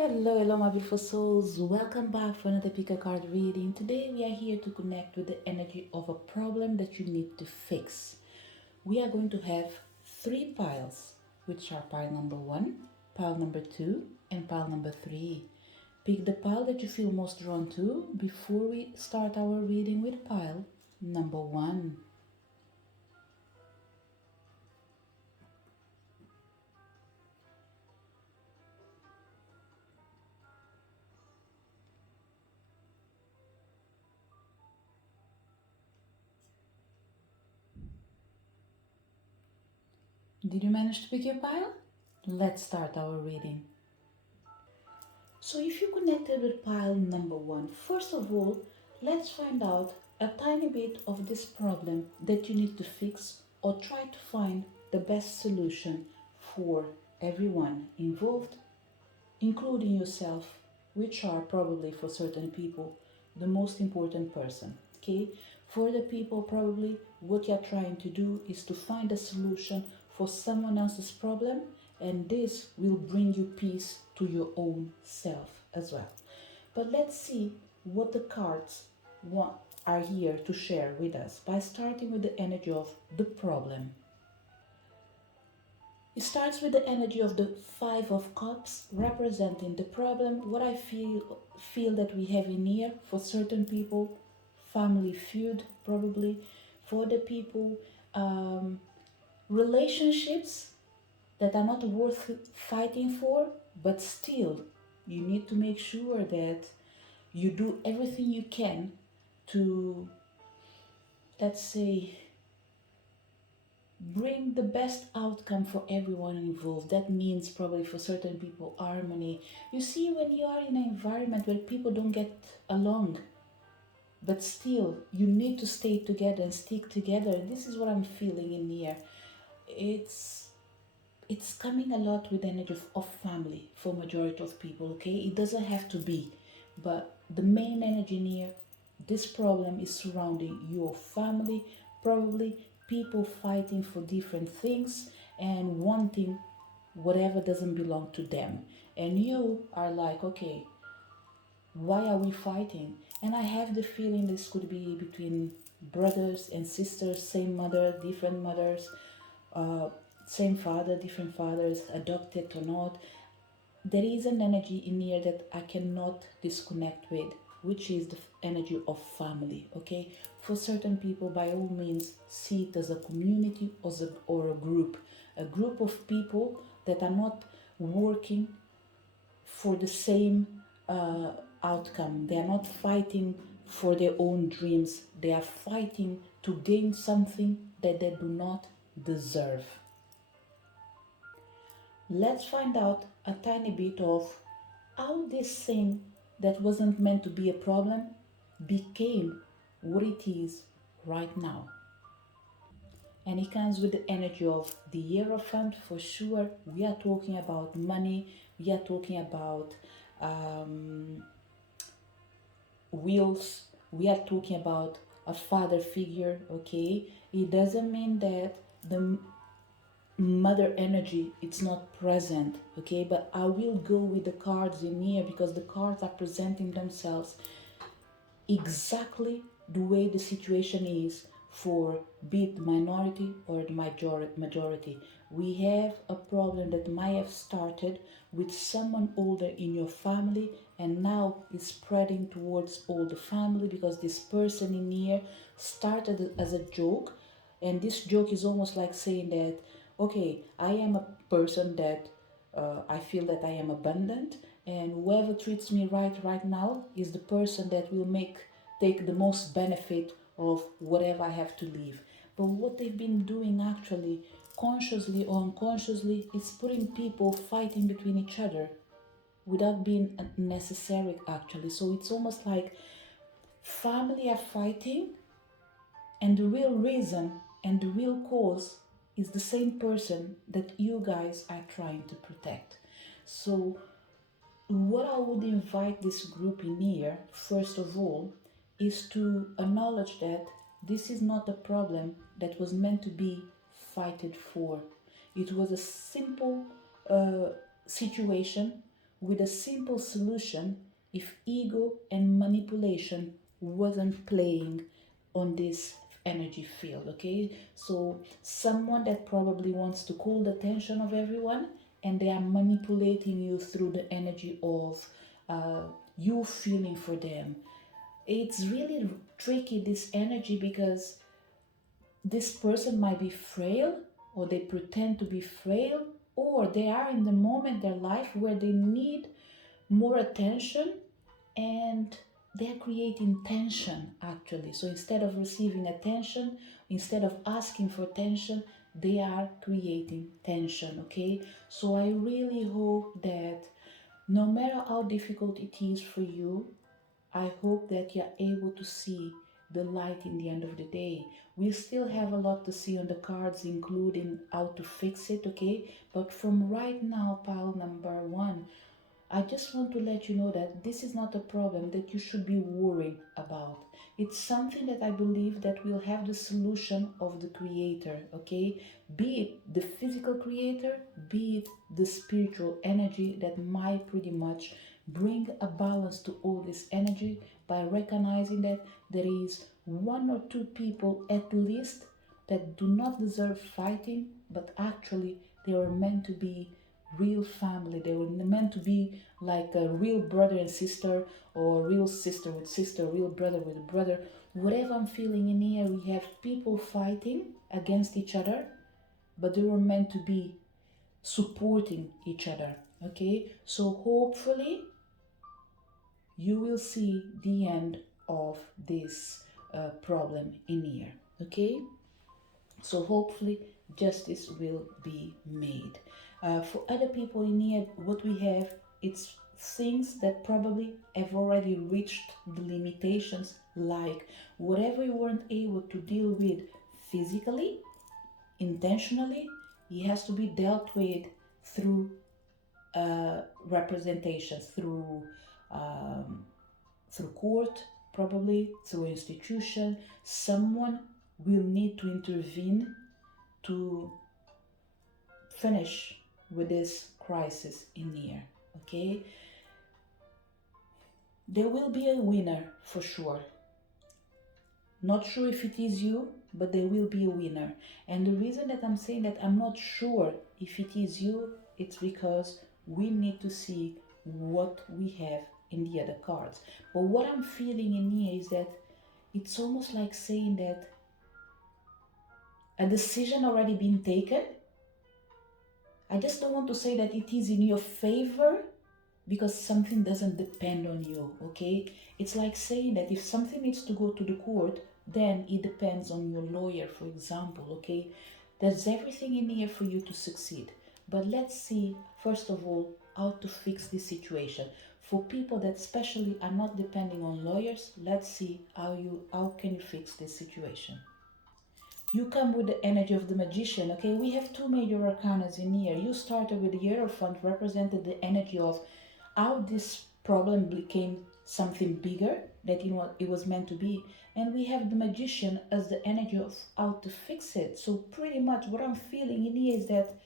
Hello, my beautiful souls. Welcome back for another pick a card reading. Today we are here to connect with the energy of a problem that you need to fix. We are going to have three piles, which are pile number one, pile number two, and pile number three. Pick the pile that you feel most drawn to before we start our reading with pile number one. Did you manage to pick your pile? Let's start our reading. So if you connected with pile number one, first of all, let's find out a tiny bit of this problem that you need to fix or try to find the best solution for everyone involved, including yourself, which are probably for certain people the most important person. Okay? For the people, probably what you're trying to do is to find a solution for someone else's problem, and this will bring you peace to your own self as well. But let's see what the cards are here to share with us by starting with the energy of the problem. It starts with the energy of the Five of Cups, representing the problem. What I feel that we have in here for certain people, family feud probably. For the people, relationships that are not worth fighting for, but still you need to make sure that you do everything you can to, let's say, bring the best outcome for everyone involved. That means probably for certain people harmony. You see, when you are in an environment where people don't get along, but still you need to stay together and stick together, this is what I'm feeling in here. It's coming a lot with energy of family for majority of people. Okay, it doesn't have to be, but the main energy in here, this problem is surrounding your family, probably people fighting for different things and wanting whatever doesn't belong to them, and you are like, okay, why are we fighting? And I have the feeling this could be between brothers and sisters, same mother, different mothers, uh, same father, different fathers, adopted or not. There is an energy in here that I cannot disconnect with, which is the energy of family. Okay, for certain people, by all means, see it as a community or a group of people that are not working for the same uh, outcome. They are not fighting for their own dreams. They are fighting to gain something that they do not deserve. Let's find out a tiny bit of how this thing that wasn't meant to be a problem became what it is right now. And it comes with the energy of the Hierophant for sure. We are talking about money, we are talking about um, wills, we are talking about a father figure. Okay, it doesn't mean that the mother energy it's not present. Okay, but I will go with the cards in here because the cards are presenting themselves exactly the way the situation is for be it minority or the majority. We have a problem that might have started with someone older in your family and now is spreading towards all the family because this person in here started as a joke, and this joke is almost like saying that, okay, I am a person that I feel that I am abundant, and whoever treats me right now is the person that will take the most benefit of whatever I have to leave. But what they've been doing actually, consciously or unconsciously, is putting people fighting between each other without being necessary actually. So it's almost like family are fighting, and the real reason and the real cause is the same person that you guys are trying to protect. So what I would invite this group in here, first of all, is to acknowledge that this is not a problem that was meant to be fighted for. It was a simple situation with a simple solution if ego and manipulation wasn't playing on this energy field. Okay, so someone that probably wants to call the attention of everyone, and they are manipulating you through the energy of uh, you feeling for them. It's really tricky, this energy, because this person might be frail, or they pretend to be frail, or they are in the moment in their life where they need more attention, and they're creating tension actually. So instead of receiving attention, instead of asking for attention, they are creating tension. Okay, so I really hope that no matter how difficult it is for you, I hope that you're able to see the light in the end of the day. We still have a lot to see on the cards, including how to fix it, okay? But from right now, pile number one, I just want to let you know that this is not a problem that you should be worrying about. It's something that I believe that will have the solution of the creator, okay? Be it the physical creator, be it the spiritual energy that might pretty much bring a balance to all this energy by recognizing that there is one or two people at least that do not deserve fighting, but actually they are meant to be real family. They were meant to be like a real brother and sister, or real sister with sister, real brother with brother. Whatever I'm feeling in here, we have people fighting against each other, but they were meant to be supporting each other. Okay, so hopefully you will see the end of this problem in here. Okay, so hopefully justice will be made. For other people in here, what we have, it's things that probably have already reached the limitations, like whatever you weren't able to deal with physically, intentionally, it has to be dealt with through representations, um, through court, probably through institution. Someone will need to intervene to finish with this crisis in here. Okay, there will be a winner for sure. Not sure if it is you, but there will be a winner. And the reason that I'm saying that I'm not sure if it is you, it's because we need to see what we have in the other cards. But what I'm feeling in here is that it's almost like saying that a decision already been taken. I just don't want to say that it is in your favor, because something doesn't depend on you, okay? It's like saying that if something needs to go to the court, then it depends on your lawyer, for example, okay? There's everything in here for you to succeed. But let's see, first of all, how to fix this situation. For people that especially are not depending on lawyers, let's see how can you fix this situation. You come with the energy of the magician, okay? We have two major arcanas in here. You started with the Hierophant, represented the energy of how this problem became something bigger that it was meant to be. And we have the magician as the energy of how to fix it. So pretty much what I'm feeling in here is that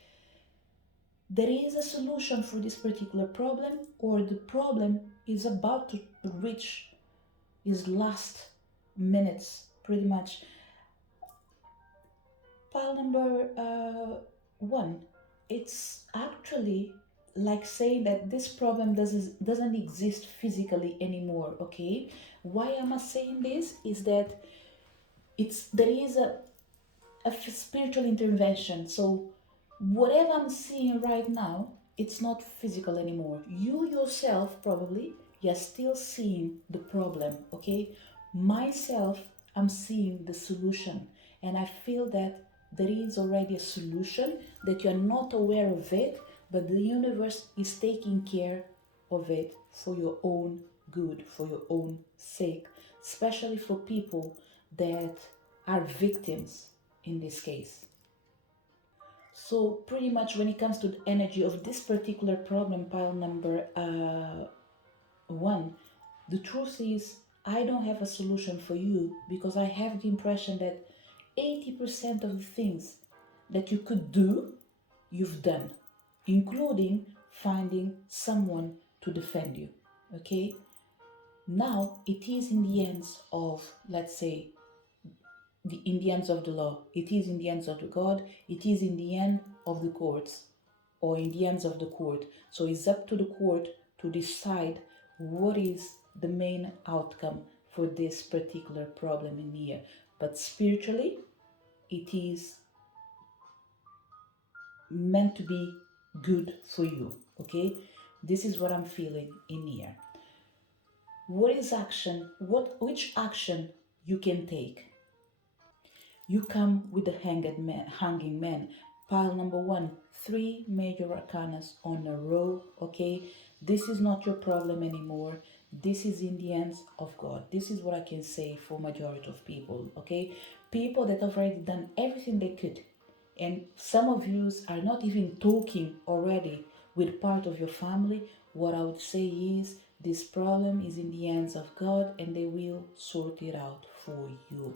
there is a solution for this particular problem, or the problem is about to reach its last minutes, pretty much. Pile number one, it's actually like saying that this problem doesn't exist physically anymore, okay? Why am I saying this? Is that there is a spiritual intervention. So whatever I'm seeing right now, it's not physical anymore. You yourself probably, you're still seeing the problem, okay? Myself, I'm seeing the solution, and I feel that there is already a solution that you're not aware of it, but the universe is taking care of it for your own good, for your own sake, especially for people that are victims in this case. So pretty much when it comes to the energy of this particular problem, pile number one, the truth is I don't have a solution for you, because I have the impression that 80% of the things that you could do, you've done, including finding someone to defend you. Okay? Now it is in the hands of, let's say, in the hands of the law. It is in the hands of the God. It is in the end of the courts, or in the hands of the court. So it's up to the court to decide what is the main outcome for this particular problem in here. But spiritually, it is meant to be good for you. Okay? This is what I'm feeling in here. What is action? Which action you can take? You come with the hanging man. Pile number 1, 3 major arcanas on a row, okay? This is not your problem anymore. This is in the hands of God. This is what I can say for majority of people, okay? People that have already done everything they could. And some of you are not even talking already with part of your family. What I would say is this problem is in the hands of God and they will sort it out for you.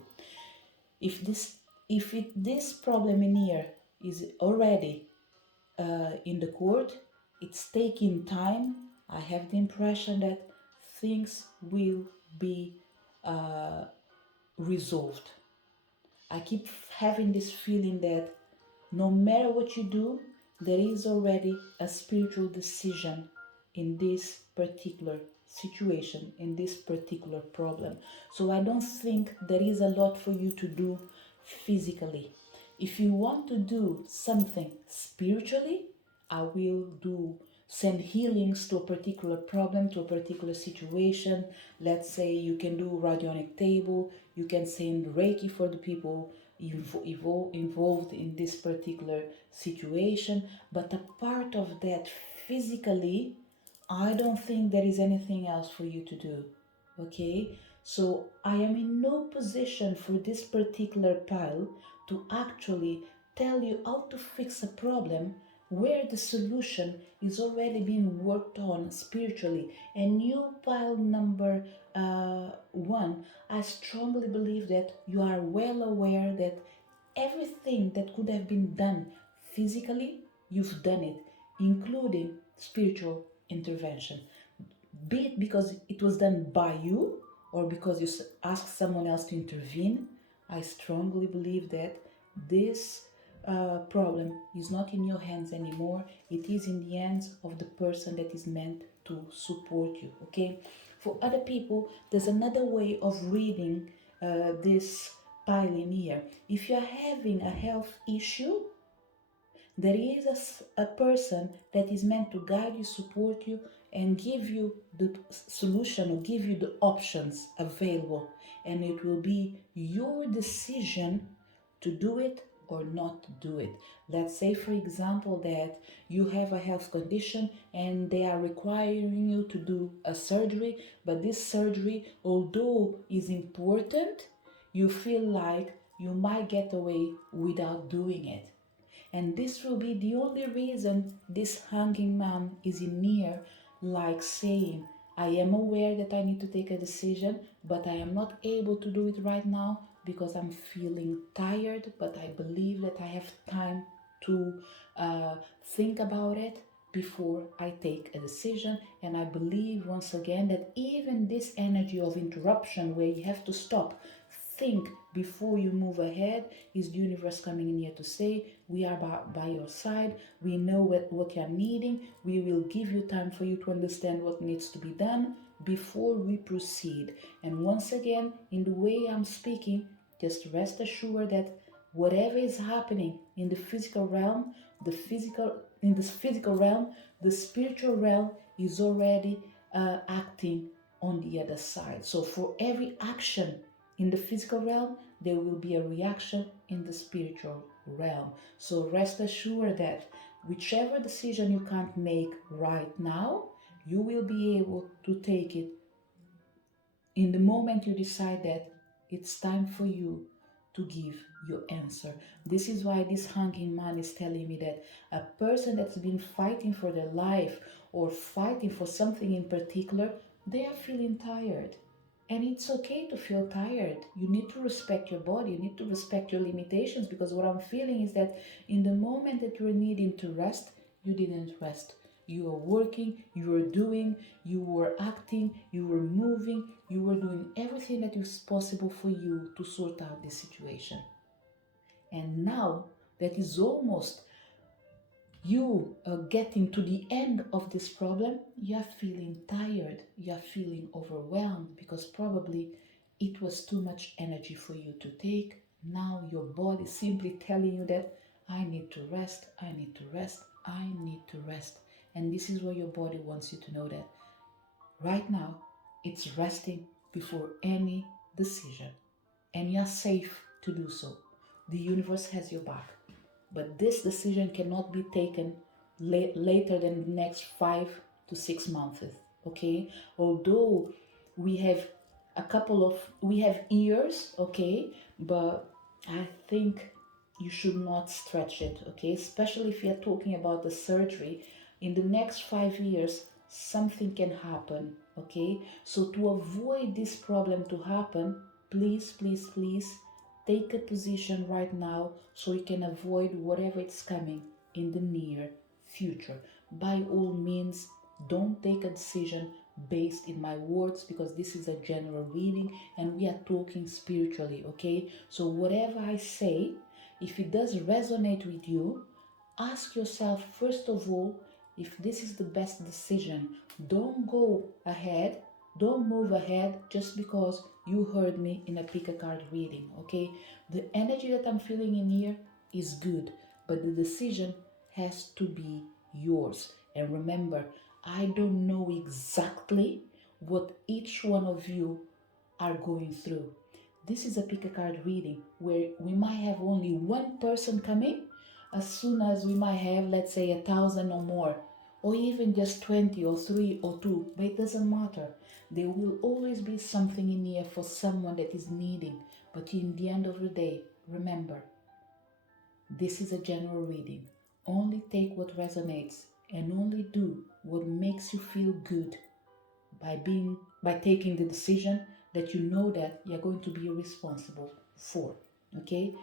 This problem in here is already in the court, it's taking time. I have the impression that things will be resolved. I keep having this feeling that no matter what you do, there is already a spiritual decision in this particular situation, in this particular problem. So I don't think there is a lot for you to do physically. If you want to do something spiritually, I will send healings to a particular problem, to a particular situation. Let's say you can do radionic table, you can send Reiki for the people involved in this particular situation. But a part of that physically, I don't think there is anything else for you to do. Okay? So I am in no position for this particular pile to actually tell you how to fix a problem where the solution is already being worked on spiritually. And you, pile number 1, I strongly believe that you are well aware that everything that could have been done physically, you've done it, including spiritual intervention. Be it because it was done by you or because you asked someone else to intervene. I strongly believe that this problem is not in your hands anymore. It is in the hands of the person that is meant to support you. Okay? For other people, there's another way of reading this pile in here. If you're having a health issue, there is a person that is meant to guide you, support you, and give you the solution or give you the options available. And it will be your decision to do it or not do it. Let's say, for example, that you have a health condition and they are requiring you to do a surgery, but this surgery, although is important, you feel like you might get away without doing it. And this will be the only reason this hanging man is in here, like saying, I am aware that I need to take a decision, but I am not able to do it right now because I'm feeling tired, but I believe that I have time to think about it before I take a decision. And I believe once again that even this energy of interruption where you have to stop, think before you move ahead, is the universe coming in here to say, we are by your side, we know what you're needing, we will give you time for you to understand what needs to be done before we proceed. And once again, in the way I'm speaking, just rest assured that whatever is happening in the physical realm, the spiritual realm is already acting on the other side. So for every action in the physical realm, there will be a reaction in the spiritual realm. So rest assured that whichever decision you can't make right now, you will be able to take it in the moment you decide that it's time for you to give your answer. This is why this hanging man is telling me that a person that's been fighting for their life or fighting for something in particular, they are feeling tired. And it's okay to feel tired. You need to respect your body. You need to respect your limitations, because what I'm feeling is that in the moment that you're needing to rest, you didn't rest. you were working, you were doing, you were acting, you were moving, you were doing everything that was possible for you to sort out this situation. And now that is almost you getting to the end of this problem, you are feeling tired, you are feeling overwhelmed because probably it was too much energy for you to take. Now your body is simply telling you that I need to rest, I need to rest, I need to rest. And this is where your body wants you to know that right now it's resting before any decision. And you are safe to do so. The universe has your back. But this decision cannot be taken later than the next 5 to 6 months. Okay, although we have we have years, okay, but I think you should not stretch it, okay, especially if you're talking about the surgery. In the next 5 years something can happen, okay, so to avoid this problem to happen, please, please, please take a position right now so you can avoid whatever is coming in the near future. By all means, don't take a decision based in my words, because this is a general reading and we are talking spiritually, okay? So whatever I say, if it does resonate with you, ask yourself first of all if this is the best decision. Don't go ahead, don't move ahead just because you heard me in a pick a card reading, okay? The energy that I'm feeling in here is good, but the decision has to be yours. And remember, I don't know exactly what each one of you are going through. This is a pick a card reading where we might have only one person coming, as soon as we might have, let's say, 1,000 or more, or even just 20 or 3 or 2, but it doesn't matter. There will always be something in here for someone that is needing. But in the end of the day, remember, this is a general reading. Only take what resonates and only do what makes you feel good by taking the decision that you know that you're going to be responsible for. Okay?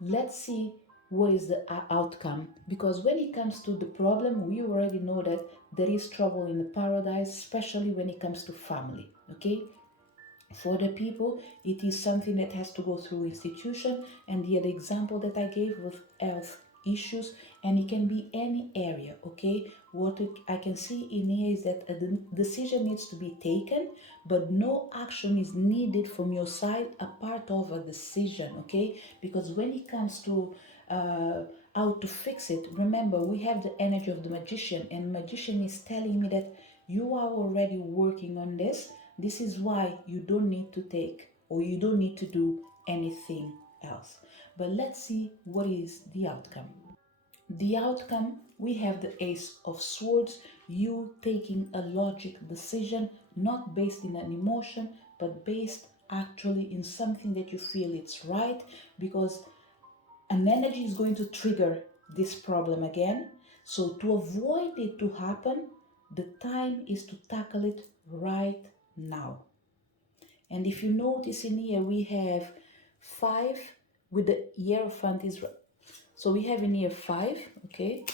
Let's see what is the outcome, because when it comes to the problem, we already know that there is trouble in the paradise, especially when it comes to family. Okay? For the people, it is something that has to go through institution, and the other example that I gave with health issues, and it can be any area, okay? What I can see in here is that a decision needs to be taken, but no action is needed from your side apart of a decision, okay? Because when it comes to how to fix it, remember, we have the energy of the magician, and the magician is telling me that you are already working on this. This is why you don't need to take, or you don't need to do anything else. But let's see what is the outcome. The outcome, we have the Ace of Swords, you taking a logic decision, not based in an emotion, but based actually in something that you feel it's right, because an energy is going to trigger this problem again. So to avoid it to happen, the time is to tackle it right now. And if you notice in here, we have 5 with the Hierophant is, so we have in here 5, okay?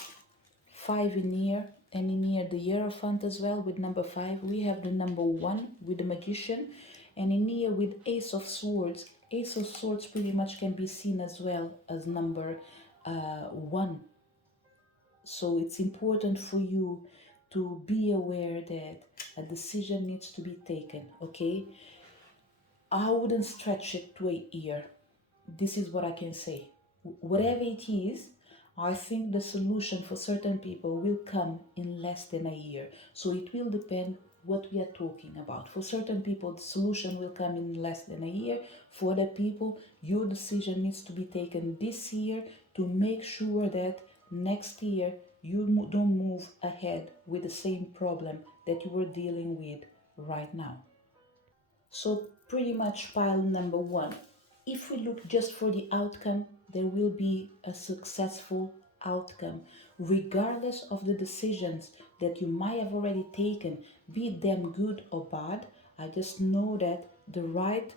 5 in here, and in here the Hierophant as well with number 5. We have the number 1 with the Magician, and in here with Ace of Swords. Ace of Swords pretty much can be seen as well as number 1. So it's important for you to be aware that a decision needs to be taken, okay? I wouldn't stretch it to a year. This is what I can say. Whatever it is, I think the solution for certain people will come in less than a year. So it will depend what we are talking about. For certain people, the solution will come in less than a year. For other people, your decision needs to be taken this year to make sure that next year you don't move ahead with the same problem that you were dealing with right now. So pretty much pile number 1. If we look just for the outcome, there will be a successful outcome, regardless of the decisions that you might have already taken, be them good or bad. I just know that the right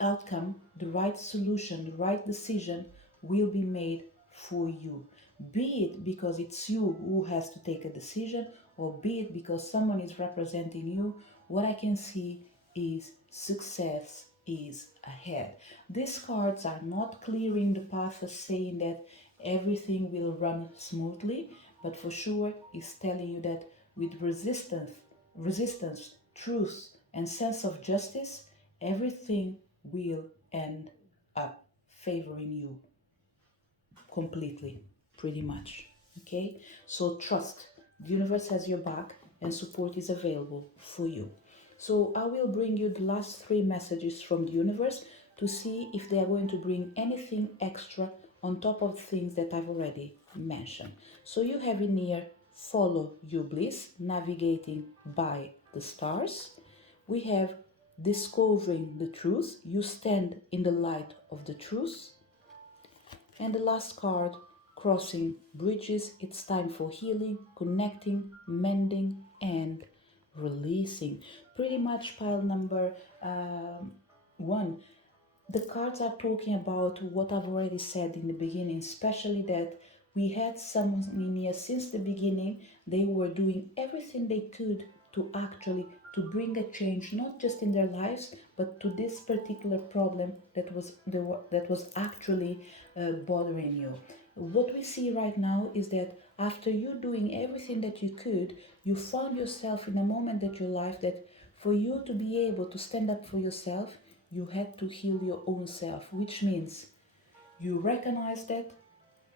outcome, the right solution, the right decision will be made for you. be it because it's you who has to take a decision, or be it because someone is representing you, what I can see is success is ahead. These cards are not clearing the path as saying that everything will run smoothly, but for sure is telling you that with resistance, truth, and sense of justice, everything will end up favoring you completely, pretty much. Okay, so trust, the universe has your back and support is available for you. So I will bring you the last three messages from the universe to see if they are going to bring anything extra on top of the things that I've already mentioned. So you have in here, follow your bliss, navigating by the stars. We have discovering the truth, you stand in the light of the truth. And the last card, crossing bridges, it's time for healing, connecting, mending, and releasing. Pretty much pile number one. The cards are talking about what I've already said in the beginning, especially that we had someone in here since the beginning. They were doing everything they could to actually to bring a change, not just in their lives, but to this particular problem that was actually bothering you. What we see right now is that after you doing everything that you could, you found yourself in a moment in your life that for you to be able to stand up for yourself, you had to heal your own self, which means you recognize that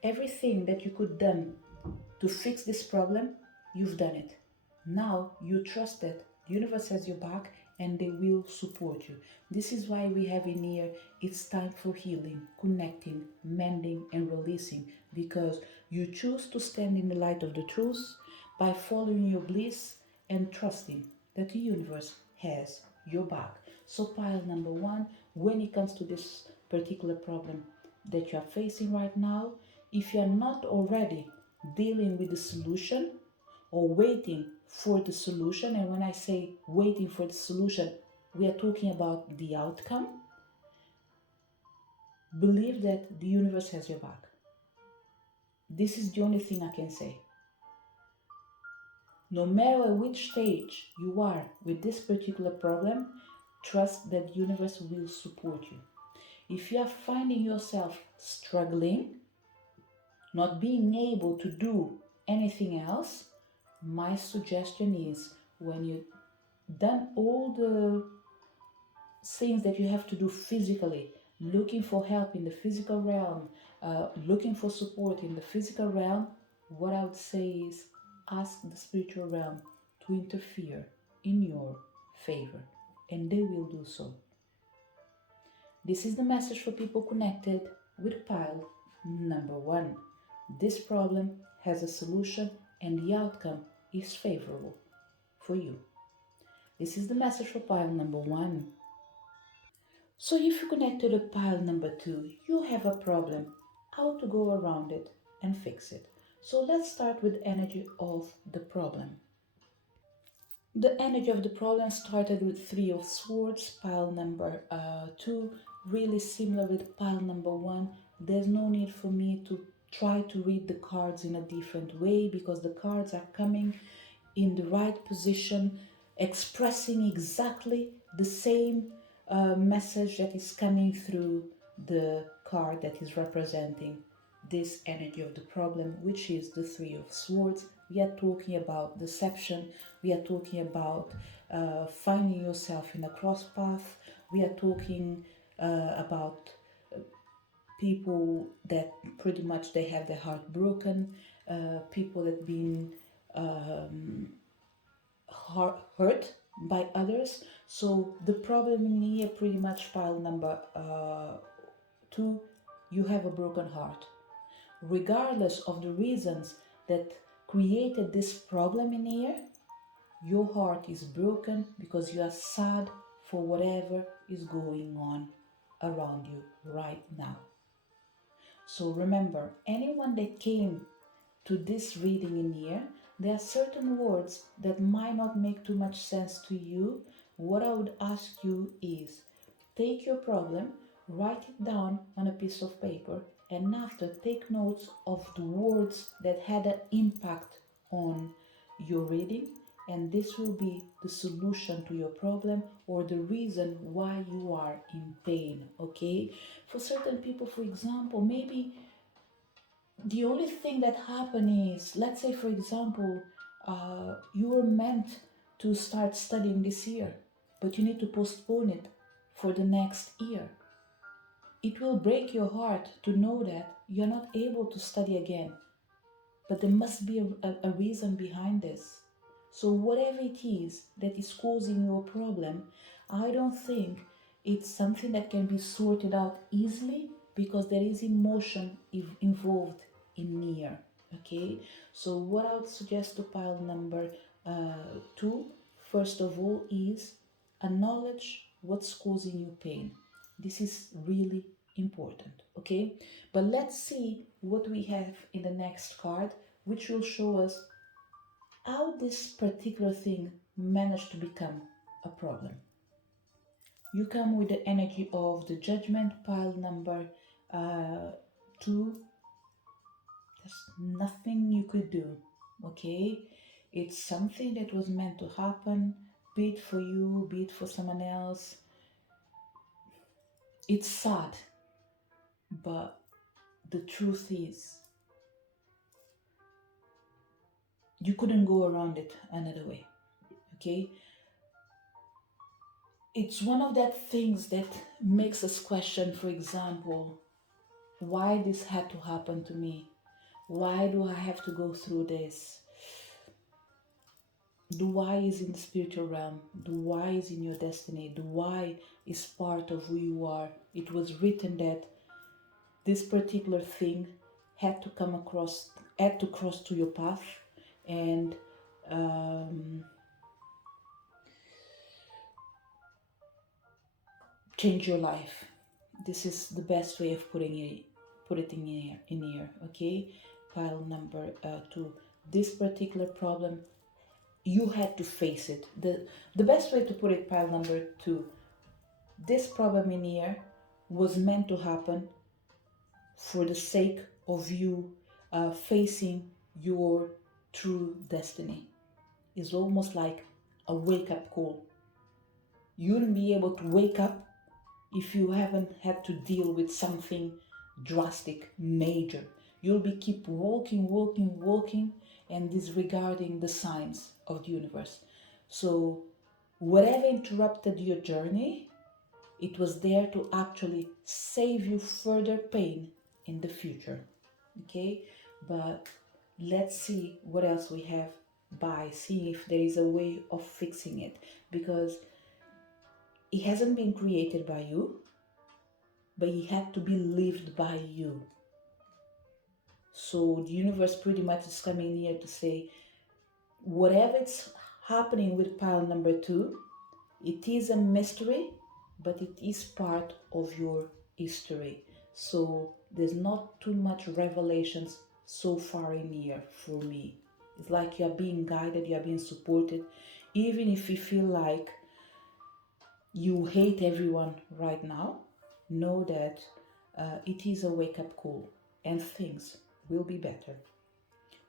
everything that you could done to fix this problem, you've done it. Now you trust that the universe has your back and they will support you. This is why we have in here, it's time for healing, connecting, mending, and releasing, because you choose to stand in the light of the truth by following your bliss and trusting that the universe has your back. So pile number one, when it comes to this particular problem that you are facing right now, if you are not already dealing with the solution or waiting for the solution, and when I say waiting for the solution, we are talking about the outcome, believe that the universe has your back. This is the only thing I can say. No matter at which stage you are with this particular problem, trust that the universe will support you. If you are finding yourself struggling, not being able to do anything else, my suggestion is when you've done all the things that you have to do physically, looking for help in the physical realm, looking for support in the physical realm, what I would say is ask the spiritual realm to interfere in your favor, and they will do so. This is the message for people connected with pile number one. This problem has a solution and the outcome is favorable for you. This is the message for pile number one. So if you connect to the pile number two, you have a problem, how to go around it and fix it. So let's start with the energy of the problem. The energy of the problem started with Three of Swords, pile number two, really similar with pile number one. There's no need for me to try to read the cards in a different way because the cards are coming in the right position, expressing exactly the same message that is coming through the card that is representing this energy of the problem, which is the Three of Swords. We are talking about deception. We are talking about finding yourself in a cross path. We are talking about people that pretty much they have their heart broken, people that been hurt by others. So the problem in here, pretty much pile number two, you have a broken heart. Regardless of the reasons that created this problem in here, your heart is broken because you are sad for whatever is going on around you right now. So remember, anyone that came to this reading in here, there are certain words that might not make too much sense to you. What I would ask you is take your problem, write it down on a piece of paper, and after take notes of the words that had an impact on your reading, and this will be the solution to your problem or the reason why you are in pain. Okay, for certain people, for example, maybe the only thing that happened is, let's say for example, you were meant to start studying this year, but you need to postpone it for the next year. It will break your heart to know that you're not able to study again, but there must be a reason behind this. So, whatever it is that is causing you a problem, I don't think it's something that can be sorted out easily because there is emotion involved in near. Okay, so what I would suggest to pile number 2, first of all, is acknowledge what's causing you pain. This is really important. Okay, but let's see what we have in the next card, which will show us how this particular thing managed to become a problem. You come with the energy of the judgment, pile number 2. There's nothing you could do. Okay, it's something that was meant to happen, be it for you, be it for someone else. It's sad, but the truth is you couldn't go around it another way. Okay, it's one of that things that makes us question, for example, why this had to happen to me, why do I have to go through this. The why is in the spiritual realm, the why is in your destiny, the why is part of who you are. It was written that this particular thing had to come across, had to cross to your path, and change your life. This is the best way of putting it, put it in here. Okay, pile number 2. This particular problem, you had to face it. The best way to put it, pile number 2. This problem in here was meant to happen for the sake of you facing your true destiny. It's almost like a wake-up call. You wouldn't be able to wake up if you haven't had to deal with something drastic, major. You'll be keep walking, and disregarding the signs of the universe. So whatever interrupted your journey, it was there to actually save you further pain in the future. Okay, but let's see what else we have by seeing if there is a way of fixing it, because it hasn't been created by you, but it had to be lived by you. So the universe pretty much is coming here to say, whatever it's happening with pile number 2, it is a mystery, but it is part of your history. So there's not too much revelations so far in here for me. It's like you're being guided, you're being supported, even if you feel like you hate everyone right now. Know that it is a wake-up call and things will be better.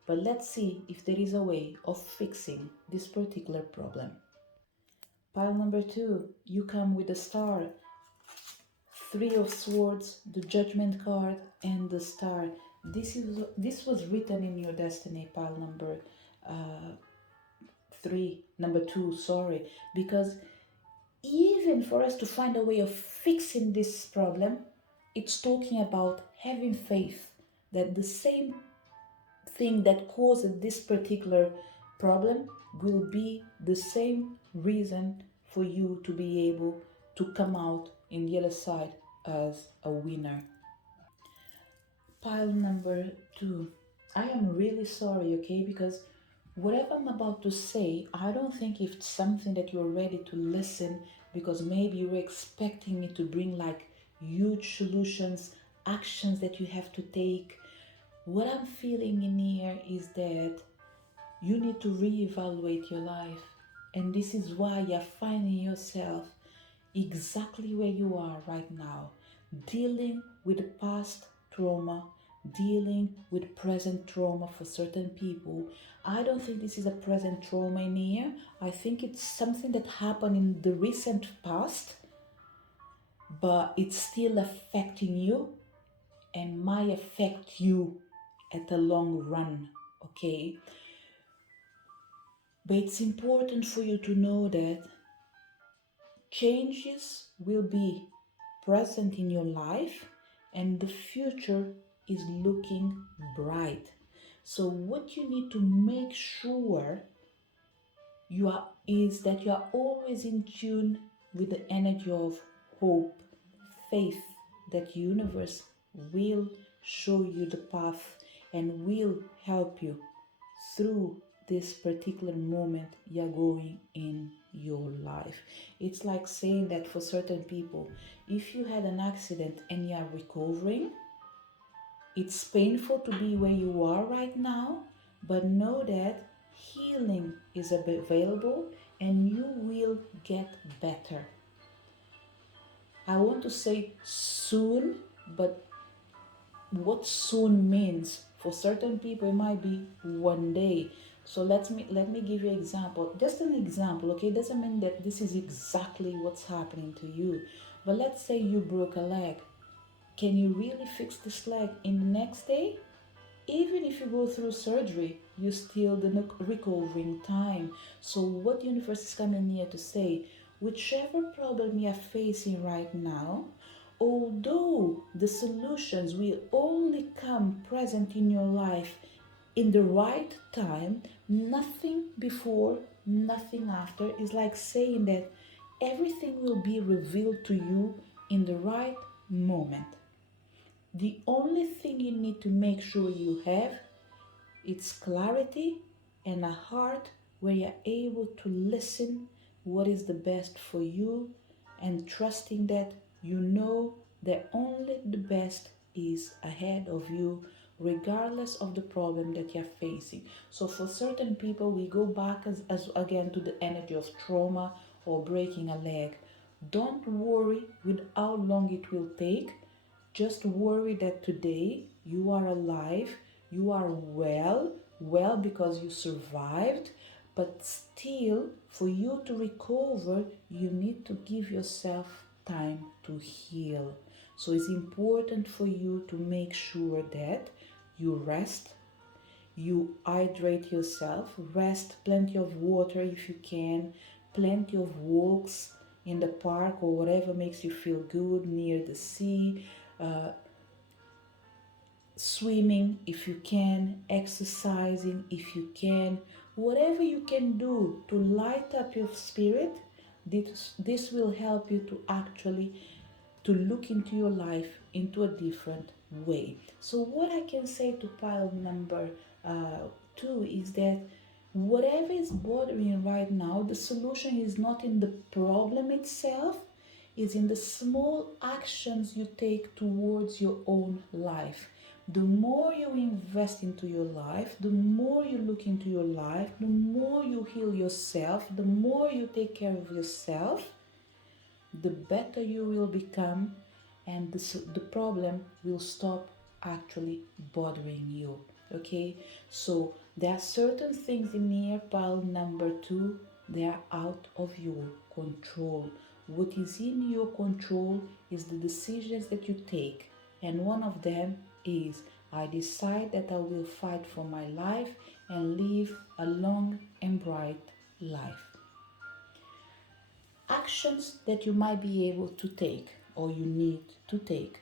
But let's see if there is a way of fixing this particular problem. Pile number 2, you come with the star, 3 of swords, the judgment card, and the star. This was written in your destiny, pile number 2, sorry, because even for us to find a way of fixing this problem, it's talking about having faith that the same thing that caused this particular problem will be the same reason for you to be able to come out in the other side as a winner. Pile number 2. I am really sorry, okay, because whatever I'm about to say, I don't think it's something that you're ready to listen, because maybe you're expecting me to bring like huge solutions, actions that you have to take. What I'm feeling in here is that you need to reevaluate your life, and this is why you're finding yourself exactly where you are right now, dealing with the past trauma, dealing with present trauma for certain people. I don't think this is a present trauma in here. I think it's something that happened in the recent past, but it's still affecting you and might affect you at the long run, okay? But it's important for you to know that changes will be present in your life and the future is looking bright. So what you need to make sure you are is that you are always in tune with the energy of hope, faith that universe will show you the path and will help you through this particular moment you're going in your life. It's like saying that for certain people, if you had an accident and you are recovering, it's painful to be where you are right now, but know that healing is available and you will get better. I want to say soon, but what soon means for certain people, it might be one day. So let me give you an example, just an example, okay? It doesn't mean that this is exactly what's happening to you, but let's say you broke a leg. Can you really fix this leg in the next day? Even if you go through surgery, you still the recovering time. So what the universe is coming here to say, whichever problem you're facing right now, although the solutions will only come present in your life in the right time, nothing before, nothing after, is like saying that everything will be revealed to you in the right moment. The only thing you need to make sure you have, it's clarity and a heart where you're able to listen what is the best for you and trusting that you know that only the best is ahead of you regardless of the problem that you're facing. So for certain people, we go back as again to the energy of trauma or breaking a leg. Don't worry with how long it will take. Just worry that today you are alive, you are well because you survived, but still, for you to recover, you need to give yourself time to heal. So it's important for you to make sure that you rest, you hydrate yourself, rest, plenty of water if you can, plenty of walks in the park or whatever makes you feel good near the sea, uh, swimming if you can, exercising if you can, whatever you can do to light up your spirit. This will help you to actually to look into your life into a different way. So what I can say to pile number 2 is that whatever is bothering you right now, the solution is not in the problem itself, is in the small actions you take towards your own life. The more you invest into your life, the more you look into your life, the more you heal yourself, the more you take care of yourself, the better you will become, and the problem will stop actually bothering you. Okay, so there are certain things in here, pile number 2, they are out of your control. What is in your control is the decisions that you take, and one of them is, I decide that I will fight for my life and live a long and bright life. Actions that you might be able to take or you need to take.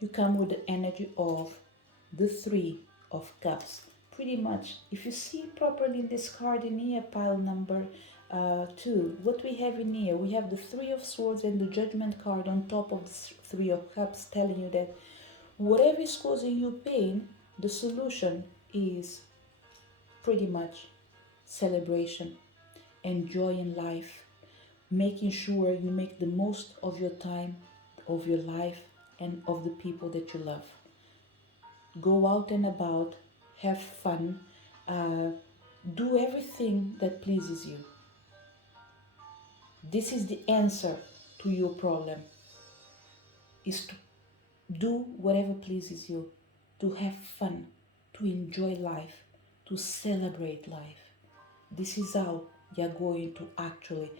You come with the energy of the 3 of Cups. Pretty much, if you see properly in this card in here, pile number 2, what we have in here, we have the 3 of Swords and the Judgment card on top of the 3 of Cups, telling you that whatever is causing you pain, the solution is pretty much celebration, enjoying life, making sure you make the most of your time, of your life, and of the people that you love. Go out and about, have fun, do everything that pleases you. This is the answer to your problem, is to Do whatever pleases you, to have fun, to enjoy life, to celebrate life. This is how you're going to actually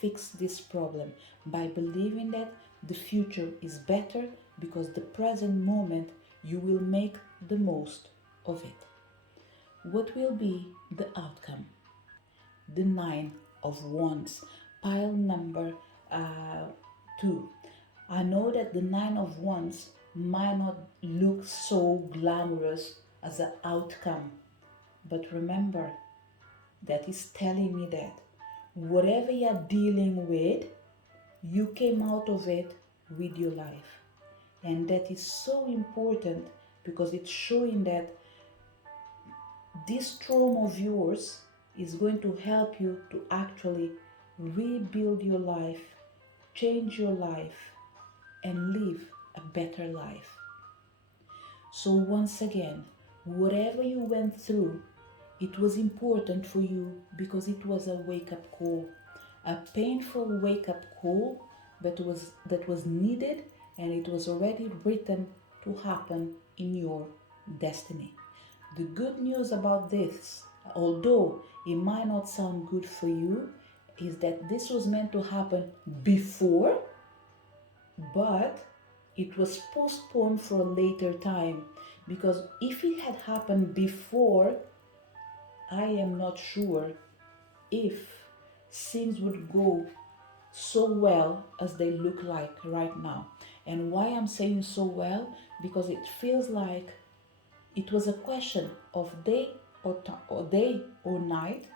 fix this problem, by believing that the future is better, because the present moment you will make the most of it. What will be the outcome? The Nine of Wands, pile number 2. I know that the Nine of Wands might not look so glamorous as an outcome, but remember, that is telling me that whatever you're dealing with, you came out of it with your life. And that is so important, because it's showing that this trauma of yours is going to help you to actually rebuild your life, change your life, and live a better life. So, once again, whatever you went through, it was important for you because it was a wake up call, a painful wake up call that was needed, and it was already written to happen in your destiny. The good news about this, although it might not sound good for you, is that this was meant to happen before, but it was postponed for a later time. Because if it had happened before, I am not sure if things would go so well as they look like right now. And why I'm saying so well? Because it feels like it was a question of day or night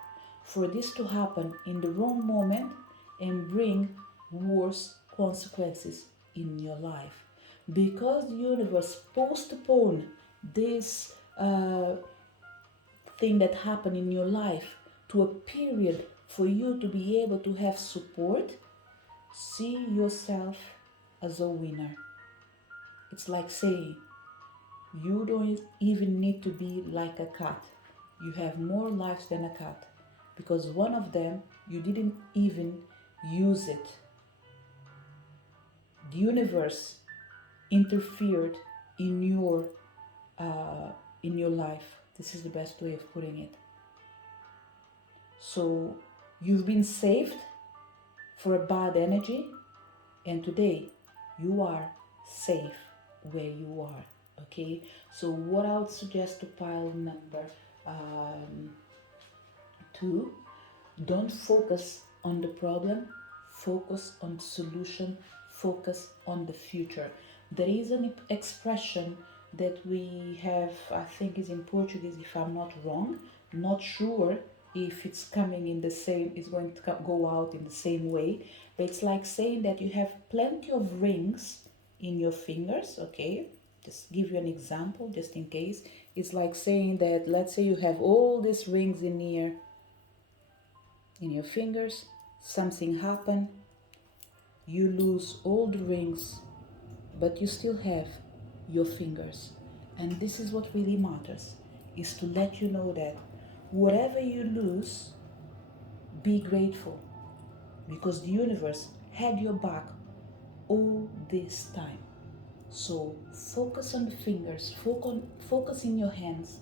for this to happen in the wrong moment and bring worse consequences in your life. Because the universe postponed this thing that happened in your life to a period for you to be able to have support, see yourself as a winner. It's like saying, you don't even need to be like a cat. You have more lives than a cat, because one of them you didn't even use it. The universe interfered in your life. This is the best way of putting it. So you've been saved for a bad energy, and today you are safe where you are. Okay, so what I would suggest to pile number 2, don't focus on the problem, focus on the solution, focus on the future. There is an expression that we have, I think is in Portuguese if I'm not wrong, not sure if it's coming in the same, it's going to go out in the same way, but it's like saying that you have plenty of rings in your fingers. Okay, just give you an example just in case. It's like saying that, let's say you have all these rings in here in your fingers, something happened, you lose all the rings, but you still have your fingers. And this is what really matters, is to let you know that whatever you lose, be grateful, because the universe had your back all this time. So focus on the fingers, focus in your hands,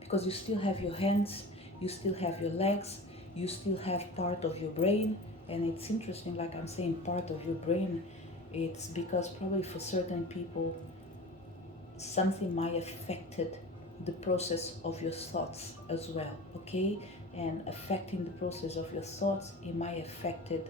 because you still have your hands, you still have your legs, you still have part of your brain. And it's interesting, like I'm saying part of your brain, it's because probably for certain people something might affected the process of your thoughts as well. Okay, and affecting the process of your thoughts, it might affected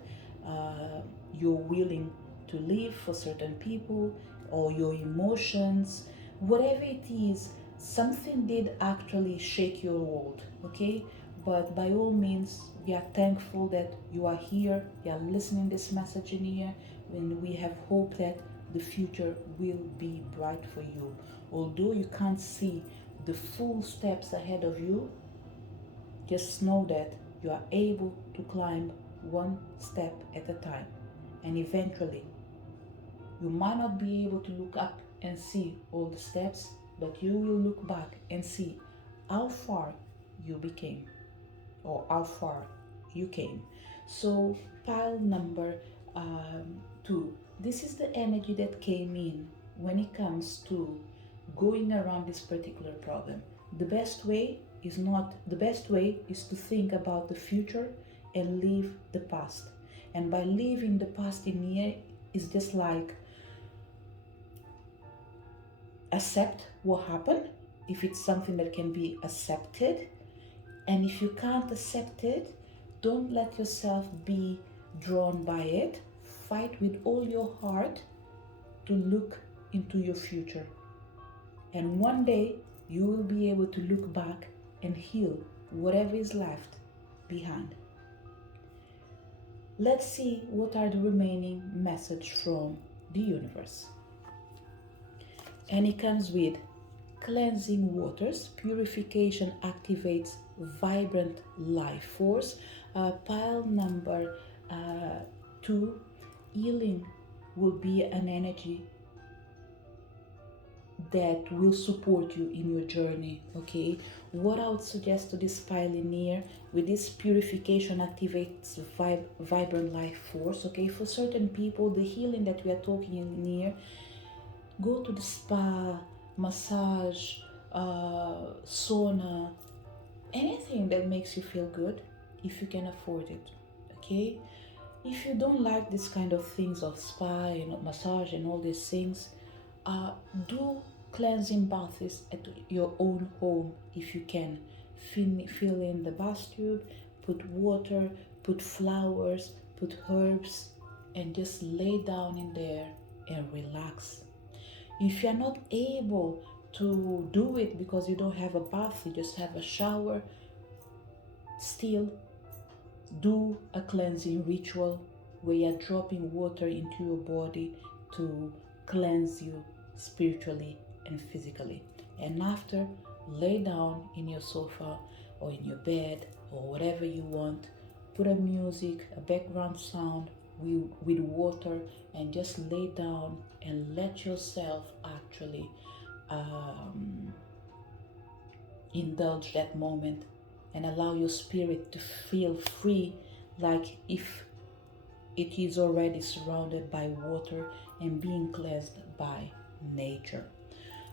your willing to live for certain people, or your emotions, whatever it is. Something did actually shake your world. Okay, but by all means, we are thankful that you are here, you are listening this message in here, and we have hope that the future will be bright for you. Although you can't see the full steps ahead of you, just know that you are able to climb one step at a time. And eventually, you might not be able to look up and see all the steps, but you will look back and see how far you became, or how far you came. So, pile number 2. This is the energy that came in when it comes to going around this particular problem. The best way is to think about the future and leave the past. And by leaving the past in here is just like accept what happened, if it's something that can be accepted. And if you can't accept it, don't let yourself be drawn by it. Fight with all your heart to look into your future. And one day you will be able to look back and heal whatever is left behind. Let's see what are the remaining messages from the universe. And it comes with cleansing waters. Purification activates vibrant life force. Pile number 2, healing will be an energy that will support you in your journey. Okay, what I would suggest to this pile in here, with this purification activates vibrant life force. Okay, for certain people, the healing that we are talking in here, go to the spa, massage, sauna, anything that makes you feel good if you can afford it. Okay, if you don't like this kind of things of spa and massage and all these things, do cleansing baths at your own home if you can. Fill in the bath tube, put water, put flowers, put herbs, and just lay down in there and relax. If you're not able to do it because you don't have a bath, you just have a shower, still do a cleansing ritual where you're dropping water into your body to cleanse you spiritually and physically. And after, lay down in your sofa or in your bed or whatever you want, put a music, a background sound with water, and just lay down and let yourself actually indulge that moment and allow your spirit to feel free, like if it is already surrounded by water and being cleansed by nature.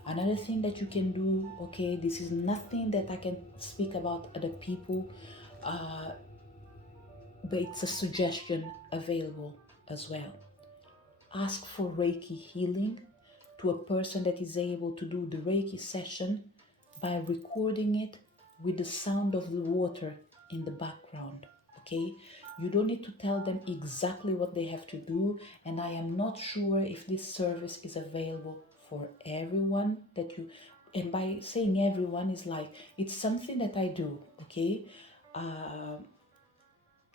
Another thing that you can do, okay, this is nothing that I can speak about other people, but it's a suggestion available as well. Ask for Reiki healing to a person that is able to do the Reiki session by recording it with the sound of the water in the background. Okay, you don't need to tell them exactly what they have to do, and I am not sure if this service is available for everyone that you, and by saying everyone is like, it's something that I do. Okay,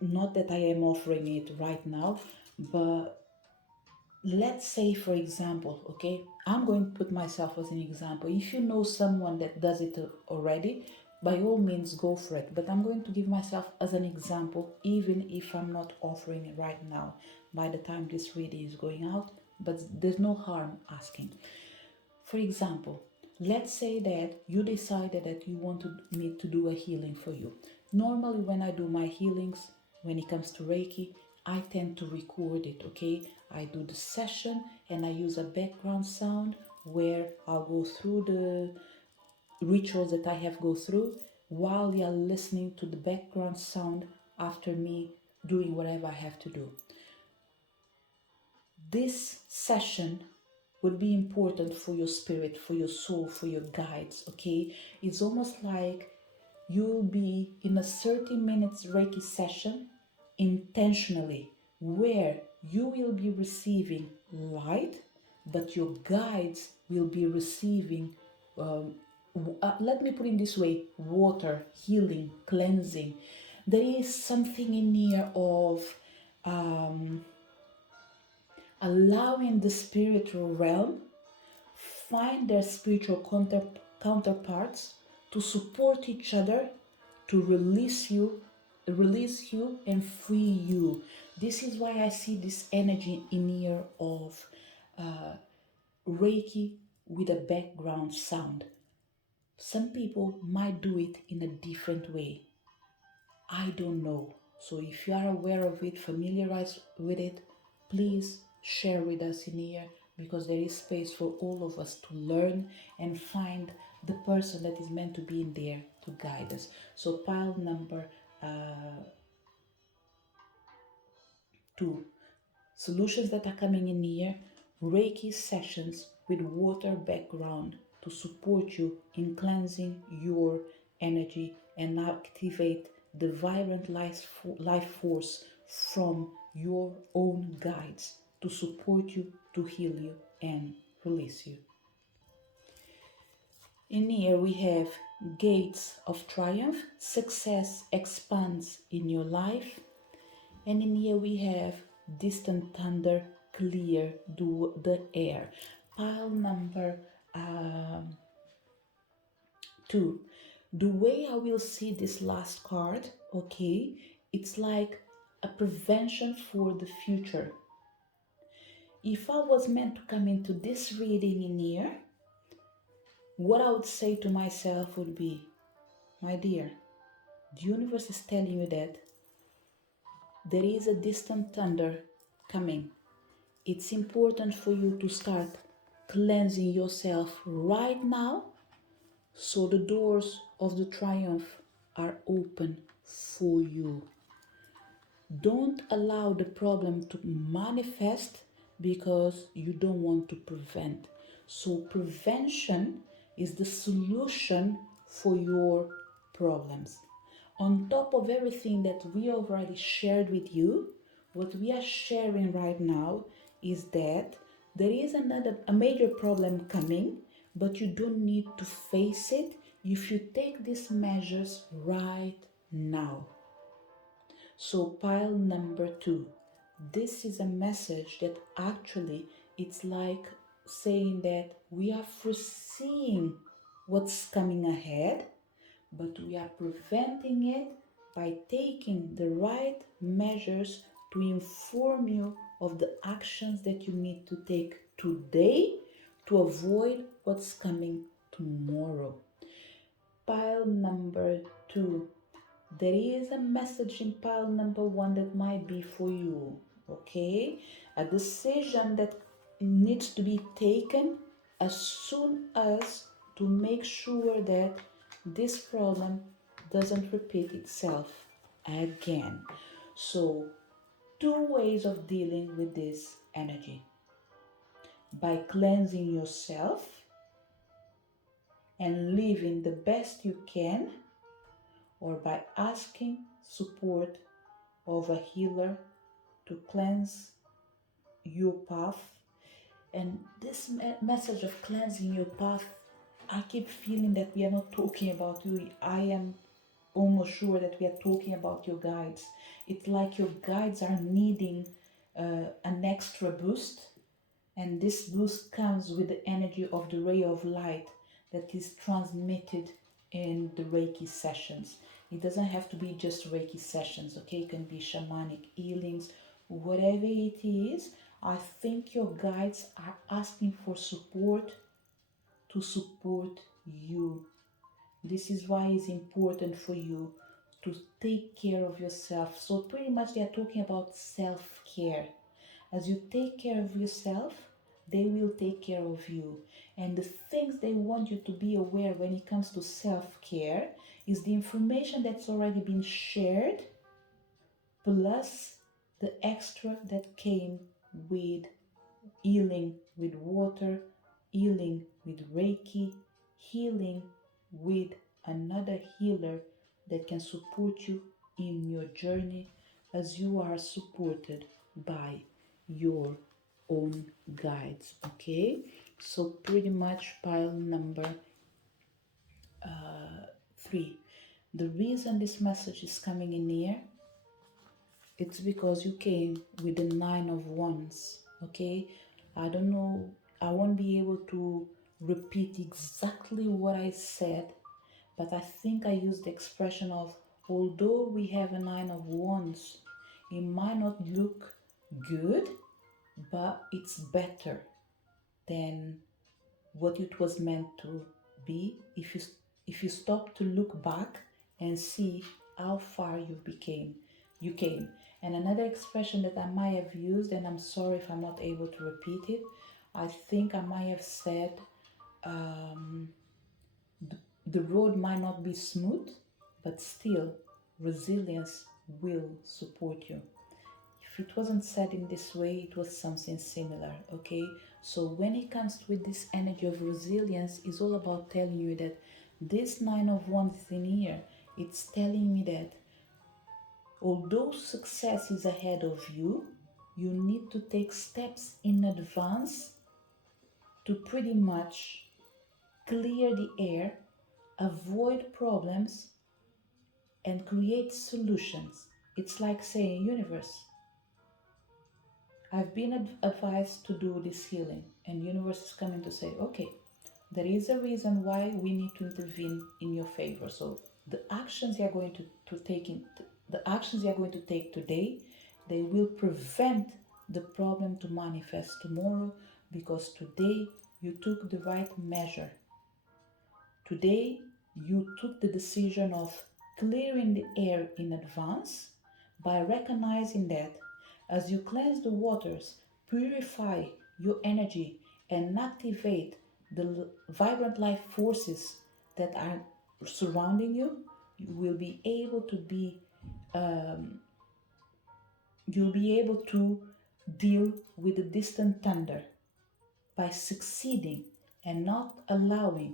not that I am offering it right now, but let's say, for example, okay, I'm going to put myself as an example. If you know someone that does it already, by all means go for it, but I'm going to give myself as an example, even if I'm not offering it right now by the time this reading is going out, but there's no harm asking. For example, let's say that you decided that you want me to do a healing for you. Normally when I do my healings, when it comes to Reiki, I tend to record it, okay? I do the session and I use a background sound where I'll go through the rituals that I have go through while you're listening to the background sound after me doing whatever I have to do. This session would be important for your spirit, for your soul, for your guides, okay? It's almost like you'll be in a 30 minutes Reiki session intentionally, where you will be receiving light, but your guides will be receiving, let me put it this way, water, healing, cleansing. There is something in here of allowing the spiritual realm find their spiritual counterparts to support each other, to release you and free you. This is why I see this energy in here of Reiki with a background sound. Some people might do it in a different way. I don't know. So if you are aware of it, familiarize with it, please share with us in here because there is space for all of us to learn and find the person that is meant to be in there to guide us. So pile number 2, solutions that are coming in here, Reiki sessions with water background to support you in cleansing your energy and activate the vibrant life force from your own guides to support you, to heal you, and release you. In here we have gates of triumph, success expands in your life. And in here we have distant thunder, clear the air. Pile number 2. The way I will see this last card, okay, it's like a prevention for the future. If I was meant to come into this reading in here, what I would say to myself would be, my dear, the universe is telling you that there is a distant thunder coming. It's important for you to start cleansing yourself right now, so the doors of the triumph are open for you. Don't allow the problem to manifest because you don't want to prevent. So prevention is the solution for your problems. On top of everything that we already shared with you, what we are sharing right now is that there is a major problem coming, but you don't need to face it if you take these measures right now. So pile number 2, this is a message that actually it's like saying that we are foreseeing what's coming ahead, but we are preventing it by taking the right measures to inform you of the actions that you need to take today to avoid what's coming tomorrow. Pile number 2, there is a message in pile number 1 that might be for you, okay? A decision that needs to be taken as soon as to make sure that this problem doesn't repeat itself again. So, 2 ways of dealing with this energy: by cleansing yourself and living the best you can, or by asking support of a healer to cleanse your path. And this message of cleansing your path, I keep feeling that we are not talking about you. I am almost sure that we are talking about your guides. It's like your guides are needing an extra boost, and this boost comes with the energy of the ray of light that is transmitted in the Reiki sessions. It doesn't have to be just Reiki sessions, okay? It can be shamanic healings, whatever it is. I think your guides are asking for support to support you. This is why it's important for you to take care of yourself. So pretty much they are talking about self-care. As you take care of yourself, they will take care of you. And the things they want you to be aware when it comes to self-care is the information that's already been shared, plus the extra that came with healing with water, healing with Reiki, healing with another healer that can support you in your journey as you are supported by your own guides. Okay, so pretty much pile number 3. The reason this message is coming in here, it's because you came with the 9 of Wands. Okay, I don't know, I won't be able to repeat exactly what I said, but I think I used the expression of, although we have a 9 of Wands, it might not look good, but it's better than what it was meant to be if you stop to look back and see how far you came. And another expression that I might have used, and I'm sorry if I'm not able to repeat it, I think I might have said um, the road might not be smooth, but still, resilience will support you. If it wasn't said in this way, it was something similar, okay? So when it comes with this energy of resilience, it's all about telling you that this Nine of Wands in here, it's telling me that although success is ahead of you, you need to take steps in advance to pretty much clear the air, avoid problems, and create solutions. It's like saying, universe, I've been advised to do this healing, and universe is coming to say, okay, there is a reason why we need to intervene in your favor. So the actions you're going to take in the actions you're going to take today, they will prevent the problem to manifest tomorrow, because today you took the right measure. Today you took the decision of clearing the air in advance by recognizing that as you cleanse the waters, purify your energy, and activate the vibrant life forces that are surrounding you, you will be able to be um, you'll be able to deal with the distant thunder by succeeding and not allowing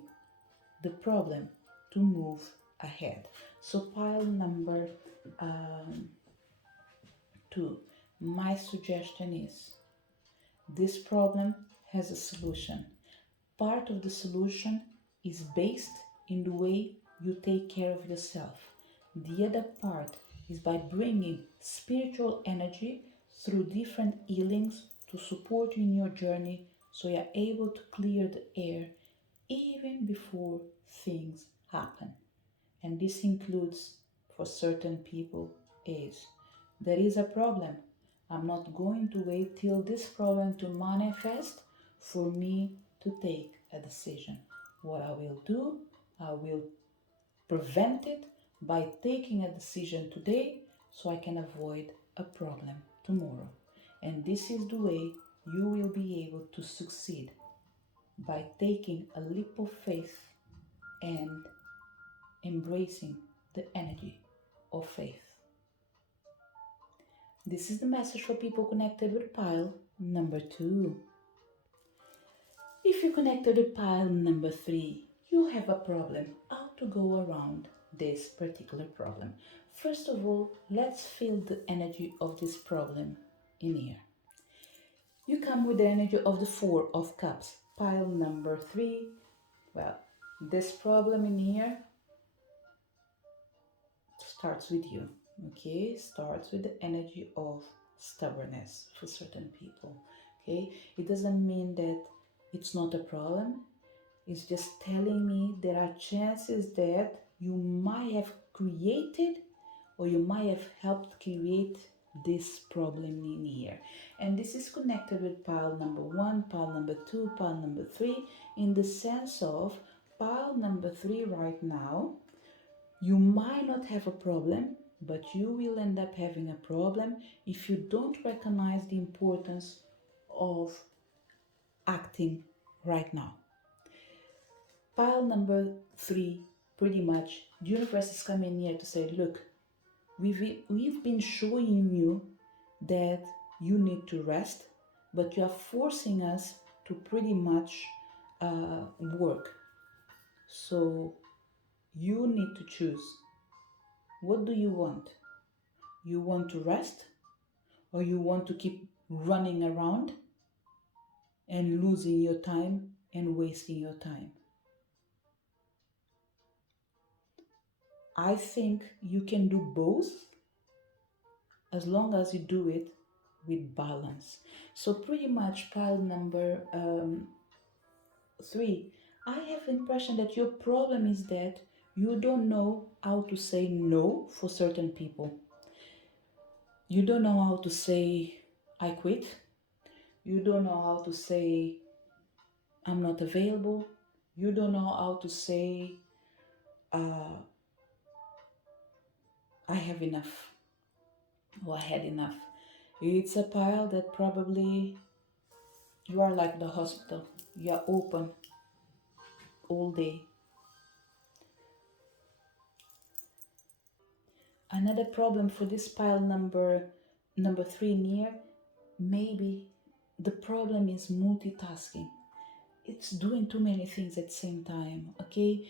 the problem to move ahead. So pile number um, 2, my suggestion is, this problem has a solution. Part of the solution is based in the way you take care of yourself. The other part is by bringing spiritual energy through different healings to support you in your journey, so you're able to clear the air even before things happen. And this includes, for certain people, is there is a problem. I'm not going to wait till this problem to manifest for me to take a decision. What I will do, I will prevent it by taking a decision today, so I can avoid a problem tomorrow. And this is the way you will be able to succeed, by taking a leap of faith and embracing the energy of faith. This is the message for people connected with pile number 2. If you connected with pile number 3, you have a problem. How to go around this particular problem? First of all, let's feel the energy of this problem in here. You come with the energy of the 4 of Cups, pile number 3. Well, this problem in here starts with you, okay? Starts with the energy of stubbornness for certain people, okay? It doesn't mean that it's not a problem. It's just telling me there are chances that you might have created, or you might have helped create this problem in here. And this is connected with pile number 1, pile number 2, pile number 3, in the sense of pile number 3 right now. You might not have a problem, but you will end up having a problem if you don't recognize the importance of acting right now. Pile number 3, pretty much, the universe is coming here to say, look, we've been showing you that you need to rest, but you are forcing us to pretty much work. So you need to choose. What do you want? You want to rest, or you want to keep running around and losing your time and wasting your time? I think you can do both, as long as you do it with balance. So pretty much pile number 3, I have the impression that your problem is that you don't know how to say no for certain people. You don't know how to say I quit. You don't know how to say I'm not available. You don't know how to say I have enough, or I had enough. It's a pile that probably You are like the hospital. You are open all day. Another problem for this pile number 3 near, maybe the problem is multitasking. It's doing too many things at the same time, okay?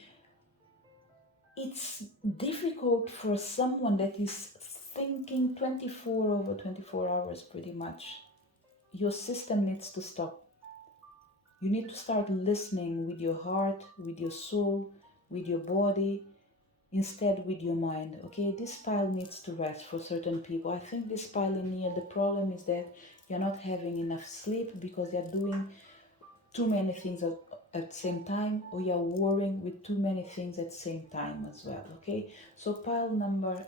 It's difficult for someone that is thinking 24 over 24 hours pretty much. Your system needs to stop. You need to start listening with your heart, with your soul, with your body, instead with your mind, okay? This pile needs to rest for certain people. I think this pile in here, the problem is that you're not having enough sleep because you're doing too many things at the same time, or you're worrying with too many things at the same time as well, okay? So pile number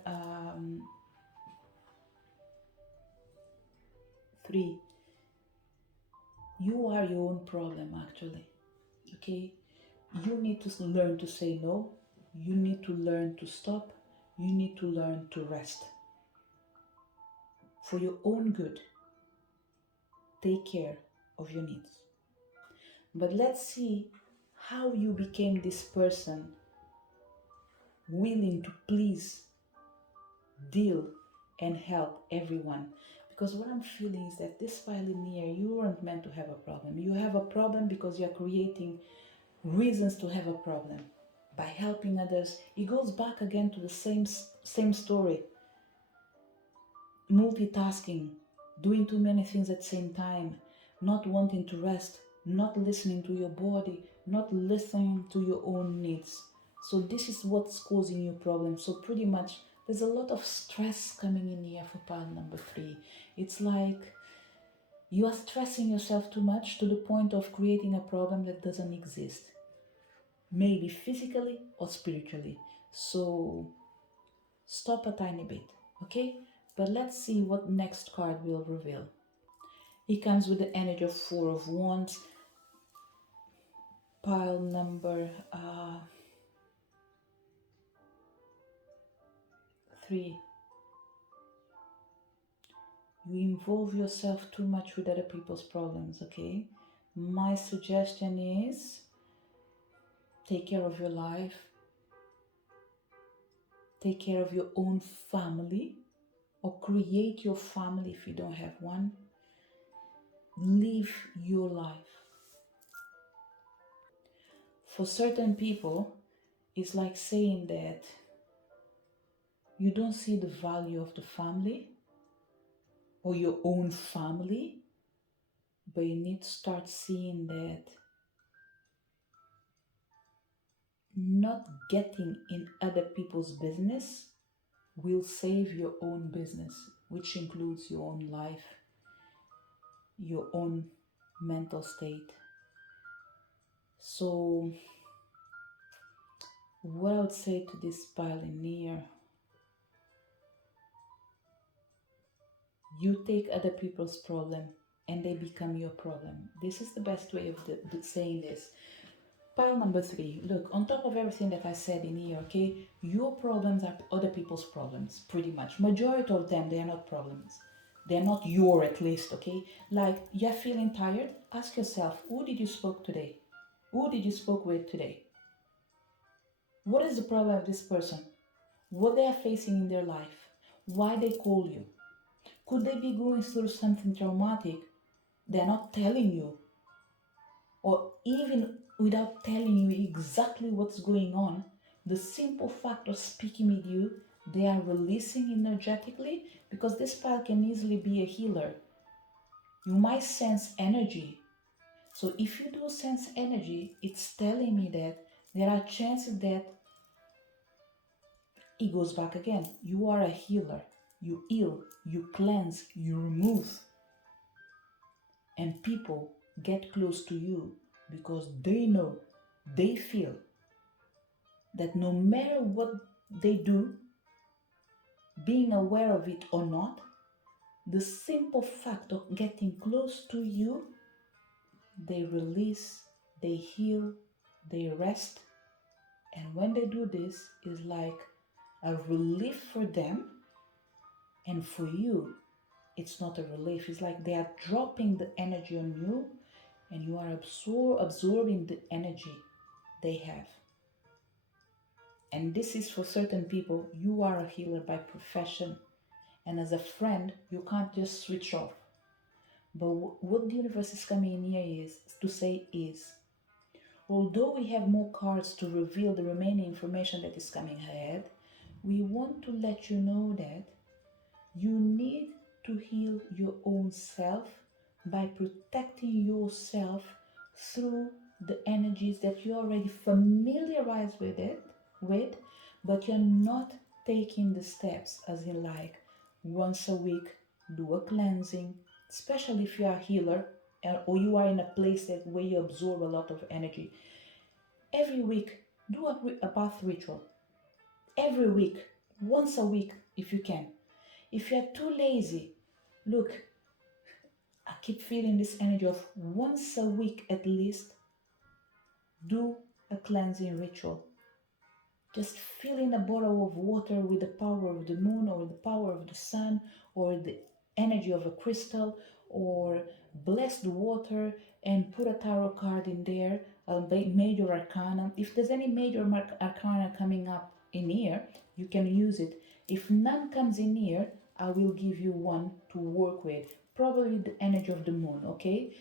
3, you are your own problem actually, okay? You need to learn to say no. You need to learn to stop. You need to learn to rest. For your own good, take care of your needs. But let's see how you became this person willing to please, deal, and help everyone. Because what I'm feeling is that this pioneer, you weren't meant to have a problem. You have a problem because you're creating reasons to have a problem. By helping others, it goes back again to the same story. Multitasking, doing too many things at the same time, not wanting to rest, not listening to your body, not listening to your own needs. So this is what's causing you problems. So pretty much there's a lot of stress coming in here for pile number 3. It's like you are stressing yourself too much to the point of creating a problem that doesn't exist. Maybe physically or spiritually. So stop a tiny bit, okay? But let's see what next card will reveal. It comes with the energy of 4 of Wands. Pile number 3. You involve yourself too much with other people's problems, okay? My suggestion is take care of your life. Take care of your own family, or create your family if you don't have one. Live your life. For certain people, it's like saying that you don't see the value of the family or your own family, but you need to start seeing that not getting in other people's business will save your own business, which includes your own life, your own mental state. So what I would say to this pioneer, you take other people's problem and they become your problem. This is the best way of saying this. Pile number 3, look, on top of everything that I said in here, okay, your problems are other people's problems, pretty much. Majority of them, they are not problems. They're not your, at least, okay? Like, you're feeling tired, ask yourself, who did you spoke today? Who did you spoke with today? What is the problem of this person? What they are facing in their life? Why they call you? Could they be going through something traumatic? They're not telling you. Or even without telling you exactly what's going on, the simple fact of speaking with you, they are releasing energetically, because this pile can easily be a healer. You might sense energy. So if you do sense energy, it's telling me that there are chances that it goes back again. You are a healer. You heal, you cleanse, you remove. And people get close to you because they know, they feel that no matter what they do, being aware of it or not, the simple fact of getting close to you, they release, they heal, they rest. And when they do this, it's like a relief for them. And for you, it's not a relief. It's like they are dropping the energy on you. and you are absorbing the energy they have. And this is for certain people. You are a healer by profession, and as a friend, you can't just switch off. But what the universe is coming in here is to say is, although we have more cards to reveal the remaining information that is coming ahead, we want to let you know that you need to heal your own self by protecting yourself through the energies that you're already familiarized with, but you're not taking the steps, as in like once a week do a cleansing, especially if you are a healer or you are in a place that where you absorb a lot of energy. Every week do a bath ritual. Every week, once a week if you can. If you're too lazy, look, I keep feeling this energy of once a week at least, do a cleansing ritual. Just fill in a bottle of water with the power of the moon or the power of the sun or the energy of a crystal, or bless the water and put a tarot card in there, a major arcana. If there's any major arcana coming up in here, you can use it. If none comes in here, I will give you one to work with, probably the energy of the moon, okay?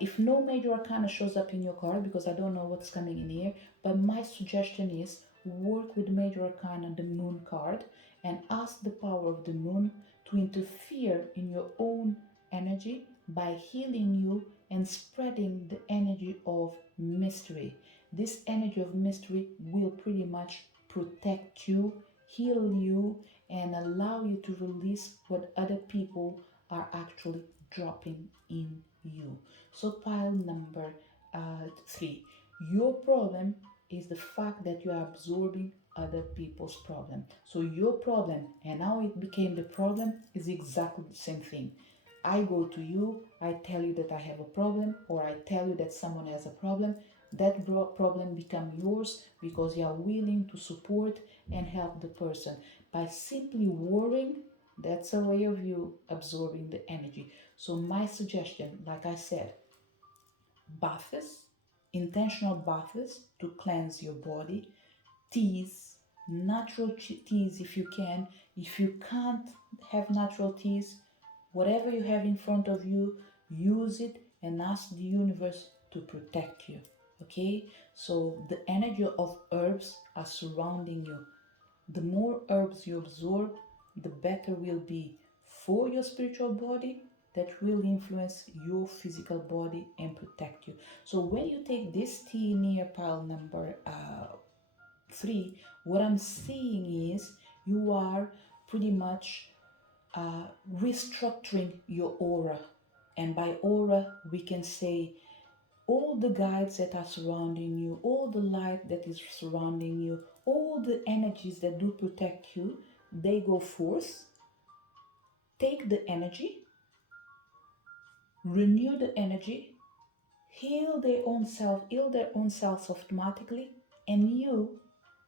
If no major arcana shows up in your card, because I don't know what's coming in here, but my suggestion is work with major arcana, the moon card, and ask the power of the moon to interfere in your own energy by healing you and spreading the energy of mystery. This energy of mystery will pretty much protect you, heal you, and allow you to release what other people are actually dropping in you. So pile number 3, your problem is the fact that you are absorbing other people's problem. So your problem and how it became the problem is exactly the same thing. I go to you, I tell you that I have a problem, or I tell you that someone has a problem. That problem become yours because you are willing to support and help the person. By simply worrying, that's a way of you absorbing the energy. So my suggestion, like I said, baths, intentional baths to cleanse your body, teas, natural teas if you can. If you can't have natural teas, whatever you have in front of you, use it and ask the universe to protect you. Okay? So the energy of herbs are surrounding you. The more herbs you absorb, the better will be for your spiritual body, that will influence your physical body and protect you. So when you take this tea near pile number 3, what I'm seeing is you are pretty much restructuring your aura. And by aura, we can say all the guides that are surrounding you, all the light that is surrounding you, all the energies that do protect you, they go forth, take the energy, renew the energy, heal their own selves automatically, and you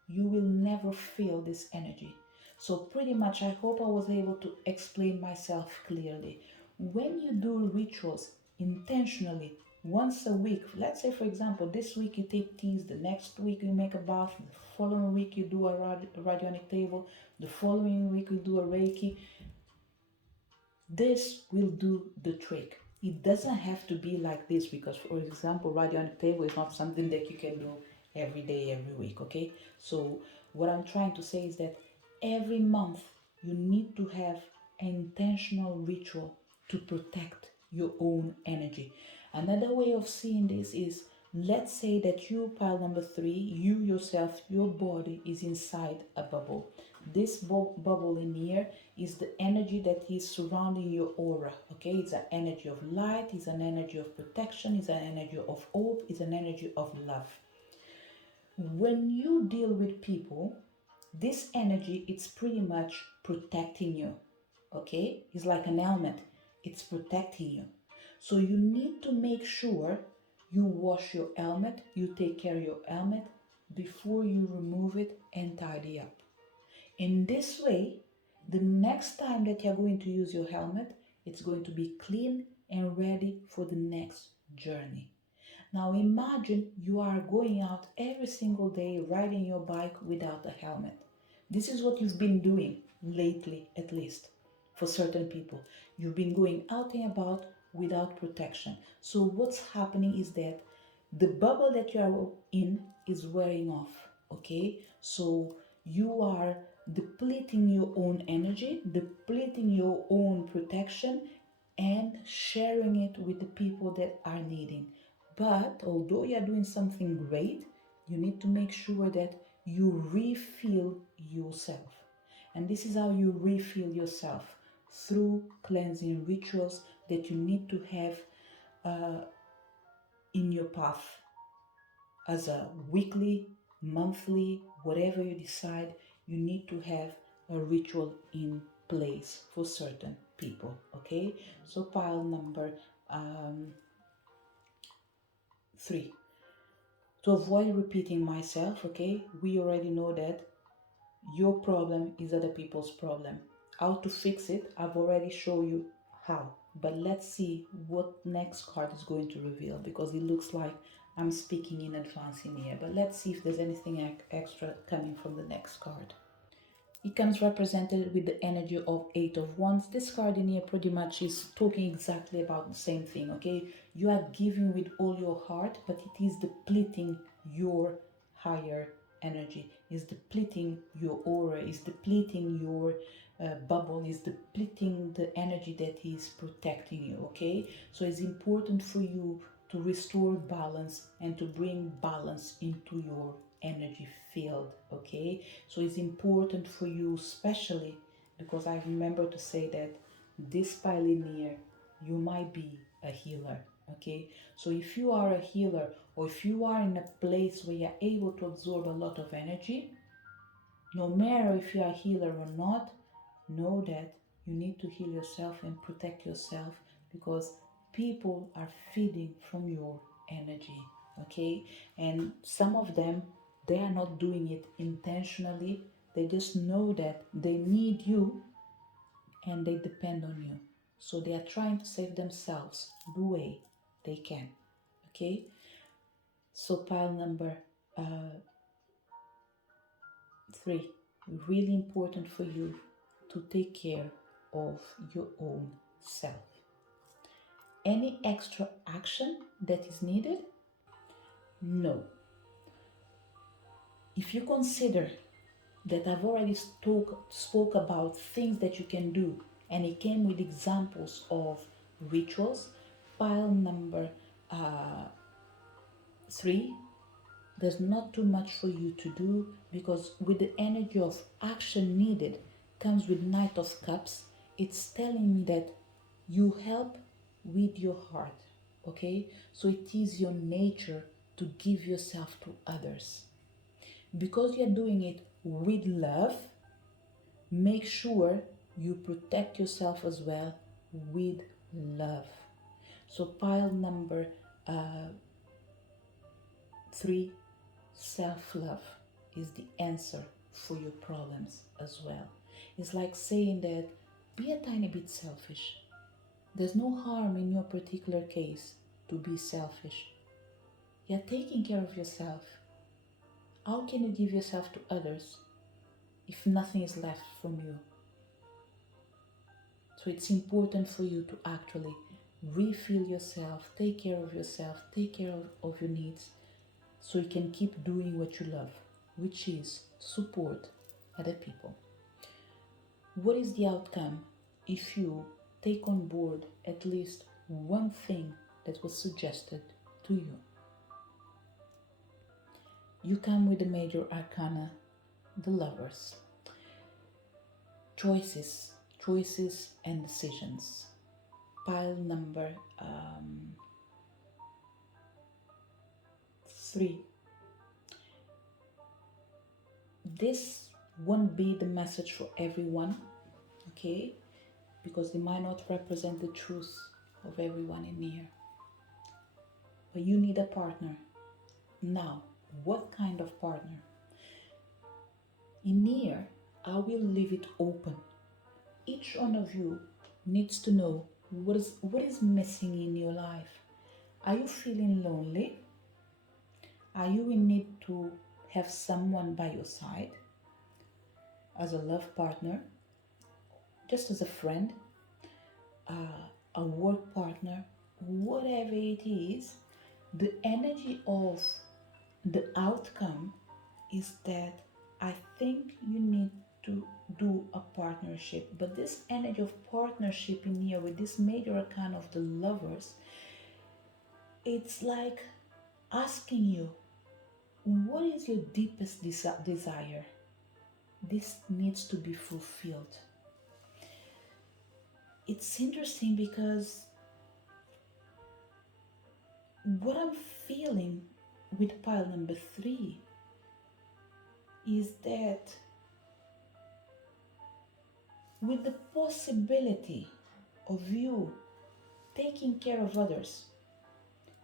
will never feel this energy. So pretty much I hope I was able to explain myself clearly. When you do rituals intentionally once a week, let's say for example this week you take teas, the next week you make a bath, the following week you do a radionic table, the following week you do a Reiki, this will do the trick. It doesn't have to be like this because, for example, radionic table is not something that you can do every day, every week, okay? So what I'm trying to say is that every month you need to have an intentional ritual to protect your own energy. Another way of seeing this is, let's say that you, pile number 3, you yourself, your body is inside a bubble. This bubble in here is the energy that is surrounding your aura, okay? It's an energy of light, it's an energy of protection, it's an energy of hope, it's an energy of love. When you deal with people, this energy, it's pretty much protecting you, okay? It's like an helmet, it's protecting you. So you need to make sure you wash your helmet, you take care of your helmet before you remove it and tidy up. In this way, the next time that you're going to use your helmet, it's going to be clean and ready for the next journey. Now imagine you are going out every single day riding your bike without a helmet. This is what you've been doing lately, at least for certain people. You've been going out and about without protection. So what's happening is that the bubble that you are in is wearing off, okay? So you are depleting your own energy, depleting your own protection, and sharing it with the people that are needing. But although you are doing something great, you need to make sure that you refill yourself. And this is how you refill yourself, through cleansing rituals that you need to have in your path as a weekly, monthly, whatever you decide. You need to have a ritual in place for certain people, okay? So pile number 3. To avoid repeating myself, okay, we already know that your problem is other people's problem. How to fix it, I've already shown you how. But let's see what next card is going to reveal, because it looks like I'm speaking in advance in here. But let's see if there's anything extra coming from the next card. It comes represented with the energy of 8 of Wands. This card in here pretty much is talking exactly about the same thing, okay? You are giving with all your heart, but it is depleting your higher energy, is depleting your aura, is depleting your bubble, is depleting the energy that is protecting you, okay? So it's important for you to restore balance and to bring balance into your energy field, okay? So it's important for you, especially because I remember to say that this pioneer, you might be a healer, okay? So if you are a healer, or if you are in a place where you're able to absorb a lot of energy, no matter if you are a healer or not, know that you need to heal yourself and protect yourself, because people are feeding from your energy, okay? And some of them, they are not doing it intentionally. They just know that they need you and they depend on you. So they are trying to save themselves the way they can, okay? So pile number 3, really important for you to take care of your own self. Any extra action that is needed? No. If you consider that I've already spoke about things that you can do, and it came with examples of rituals, pile number 3, there's not too much for you to do, because with the energy of action needed comes with Knight of Cups. It's telling me that you help with your heart, okay? So it is your nature to give yourself to others. Because you're doing it with love, make sure you protect yourself as well with love. So pile number 3, self-love is the answer for your problems as well. It's like saying that be a tiny bit selfish. There's no harm in your particular case to be selfish. You're taking care of yourself. How can you give yourself to others if nothing is left from you? So it's important for you to actually refill yourself, take care of yourself, take care of your needs, so you can keep doing what you love, which is support other people. What is the outcome if you take on board at least one thing that was suggested to you? You come with the major arcana, the Lovers. Choices and decisions. Pile number 3. This won't be the message for everyone, okay? Because they might not represent the truth of everyone in here. But you need a partner. Now, what kind of partner? In here, I will leave it open. Each one of you needs to know what is missing in your life. Are you feeling lonely? Are you in need to have someone by your side as a love partner, just as a friend, a work partner, whatever it is? The energy of the outcome is that I think you need to do a partnership. But this energy of partnership in here with this major arcana of the lovers, it's like asking you, what is your deepest desire? This needs to be fulfilled. It's interesting because what I'm feeling with pile number 3 is that with the possibility of you taking care of others,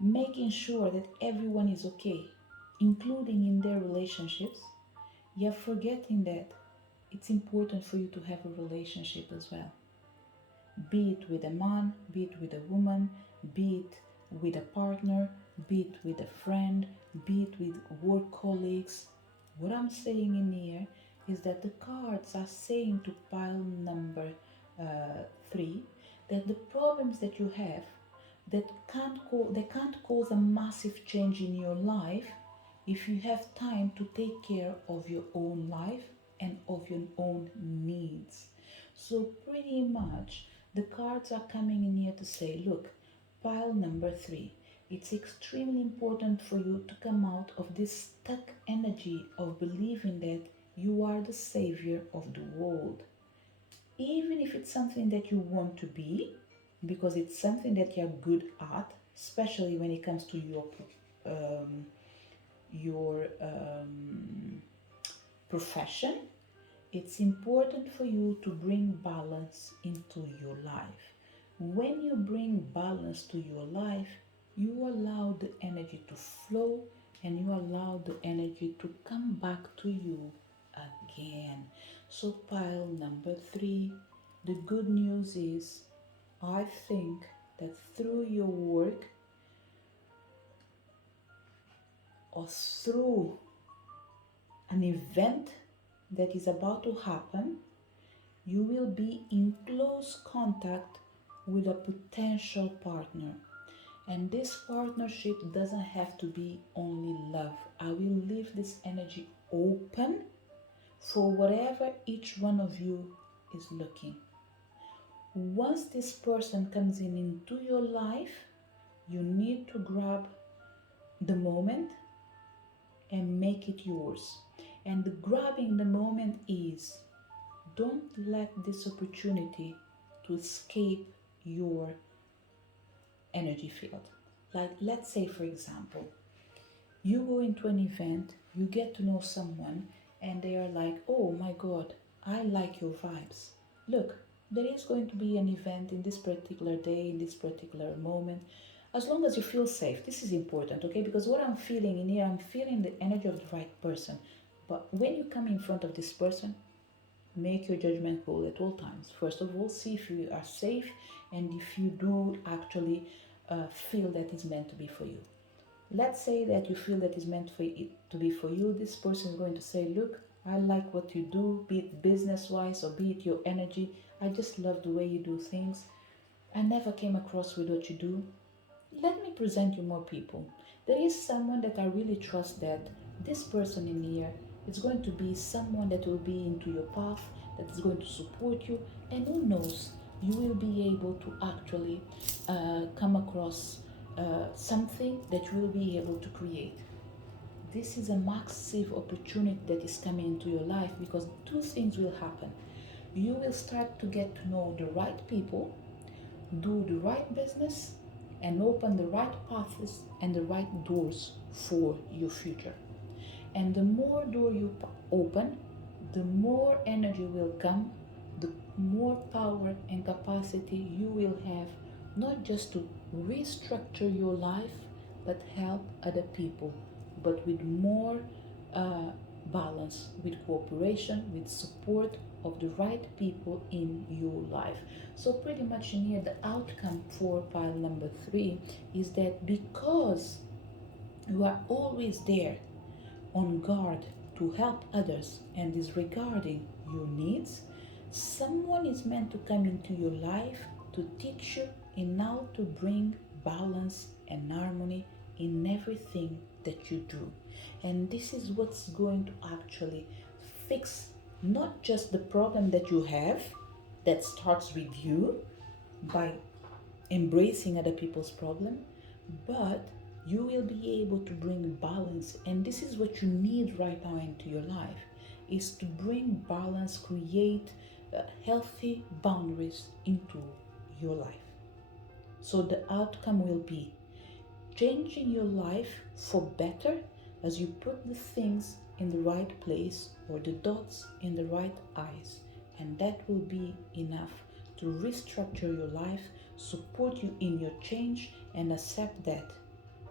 making sure that everyone is okay, including in their relationships, you're forgetting that it's important for you to have a relationship as well. Be it with a man, be it with a woman, be it with a partner, be it with a friend, be it with work colleagues. What I'm saying in here is that the cards are saying to pile number 3 that the problems that you have that they can't cause a massive change in your life if you have time to take care of your own life and of your own needs. So pretty much the cards are coming in here to say, look, pile number 3, it's extremely important for you to come out of this stuck energy of believing that you are the savior of the world. Even if it's something that you want to be, because it's something that you're good at, especially when it comes to your profession, it's important for you to bring balance into your life. When you bring balance to your life, you allow the energy to flow and you allow the energy to come back to you again. So, pile number 3, the good news is I think that through your work or through an event that is about to happen, you will be in close contact with a potential partner. And this partnership doesn't have to be only love. I will leave this energy open for whatever each one of you is looking. Once this person comes in into your life, you need to grab the moment and make it yours. And the grabbing the moment is, don't let this opportunity to escape your energy field. Like, let's say, for example, you go into an event, you get to know someone, and they are like, oh my god, I like your vibes. Look, there is going to be an event in this particular day, in this particular moment. As long as you feel safe, this is important, okay? Because what I'm feeling in here, I'm feeling the energy of the right person. But when you come in front of this person, make your judgment call at all times. First of all, see if you are safe and if you do actually feel that it's meant to be for you. Let's say that you feel that it's meant for it to be for you. This person is going to say, look, I like what you do, be it business-wise or be it your energy. I just love the way you do things. I never came across with what you do. Let me present you more people. There is someone that I really trust that this person in here is going to be someone that will be into your path, that is going to support you, and who knows, you will be able to actually come across something that you will be able to create. This is a massive opportunity that is coming into your life because two things will happen. You will start to get to know the right people, do the right business, and open the right paths and the right doors for your future. And the more door you open, the more energy will come, the more power and capacity you will have, not just to restructure your life, but help other people, but with more balance, with cooperation, with support, of the right people in your life. So pretty much in here, the outcome for pile number 3 is that because you are always there on guard to help others and disregarding your needs, someone is meant to come into your life to teach you in how to bring balance and harmony in everything that you do. And this is what's going to actually fix not just the problem that you have that starts with you by embracing other people's problem, but you will be able to bring balance. And this is what you need right now into your life, is to bring balance, create healthy boundaries into your life. So the outcome will be changing your life for better as you put the things in the right place or the dots in the right eyes. And that will be enough to restructure your life, support you in your change, and accept that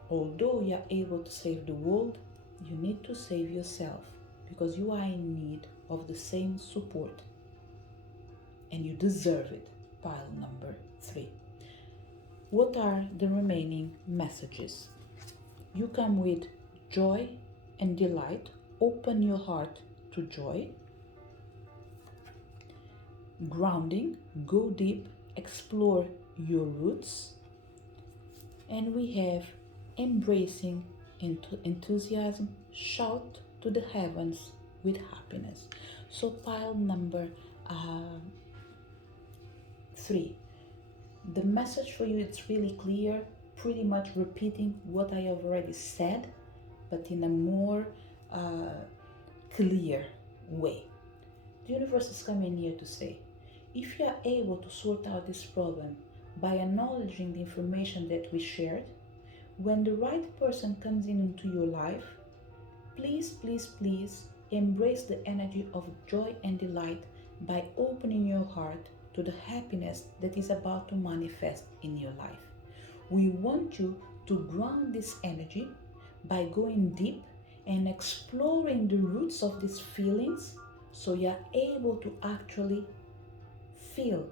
although you are able to save the world, you need to save yourself because you are in need of the same support and you deserve it. Pile number 3. What are the remaining messages? You come with joy and delight. Open your heart to joy. Grounding, go deep, explore your roots. And we have embracing enthusiasm, shout to the heavens with happiness. So pile number 3. The message for you is really clear, pretty much repeating what I have already said, but in a more clear way. The universe is coming here to say, if you are able to sort out this problem by acknowledging the information that we shared, when the right person comes into your life, please, please, please embrace the energy of joy and delight by opening your heart to the happiness that is about to manifest in your life. We want you to ground this energy by going deep and exploring the roots of these feelings so you're able to actually feel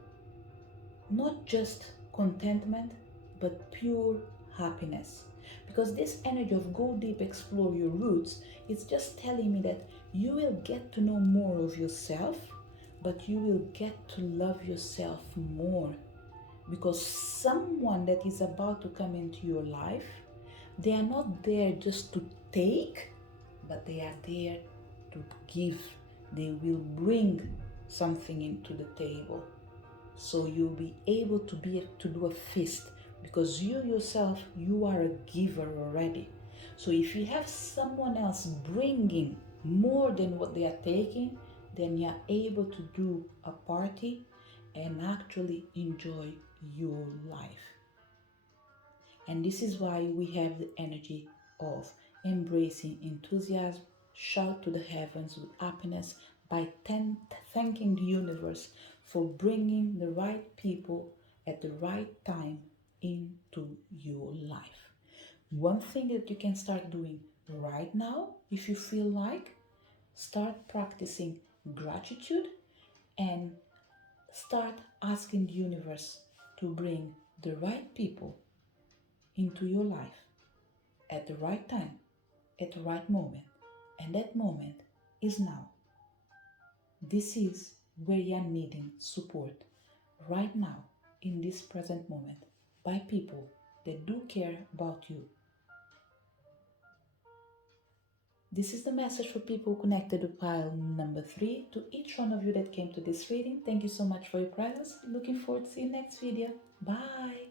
not just contentment but pure happiness. Because this energy of go deep, explore your roots, it's just telling me that you will get to know more of yourself, but you will get to love yourself more. Because someone that is about to come into your life, they are not there just to take, but they are there to give. They will bring something into the table. So you'll be able to do a feast, because you yourself, you are a giver already. So if you have someone else bringing more than what they are taking, then you're able to do a party and actually enjoy your life. And this is why we have the energy of embracing enthusiasm, shout to the heavens with happiness by thanking the universe for bringing the right people at the right time into your life. One thing that you can start doing right now, if you feel like, start practicing gratitude and start asking the universe to bring the right people into your life at the right time, at the right moment. And that moment is now. This is where you are needing support right now, in this present moment, by people that do care about you. This is the message for people connected to pile number 3. To each one of you that came to this reading, thank you so much for your presence. Looking forward to see you next video. Bye.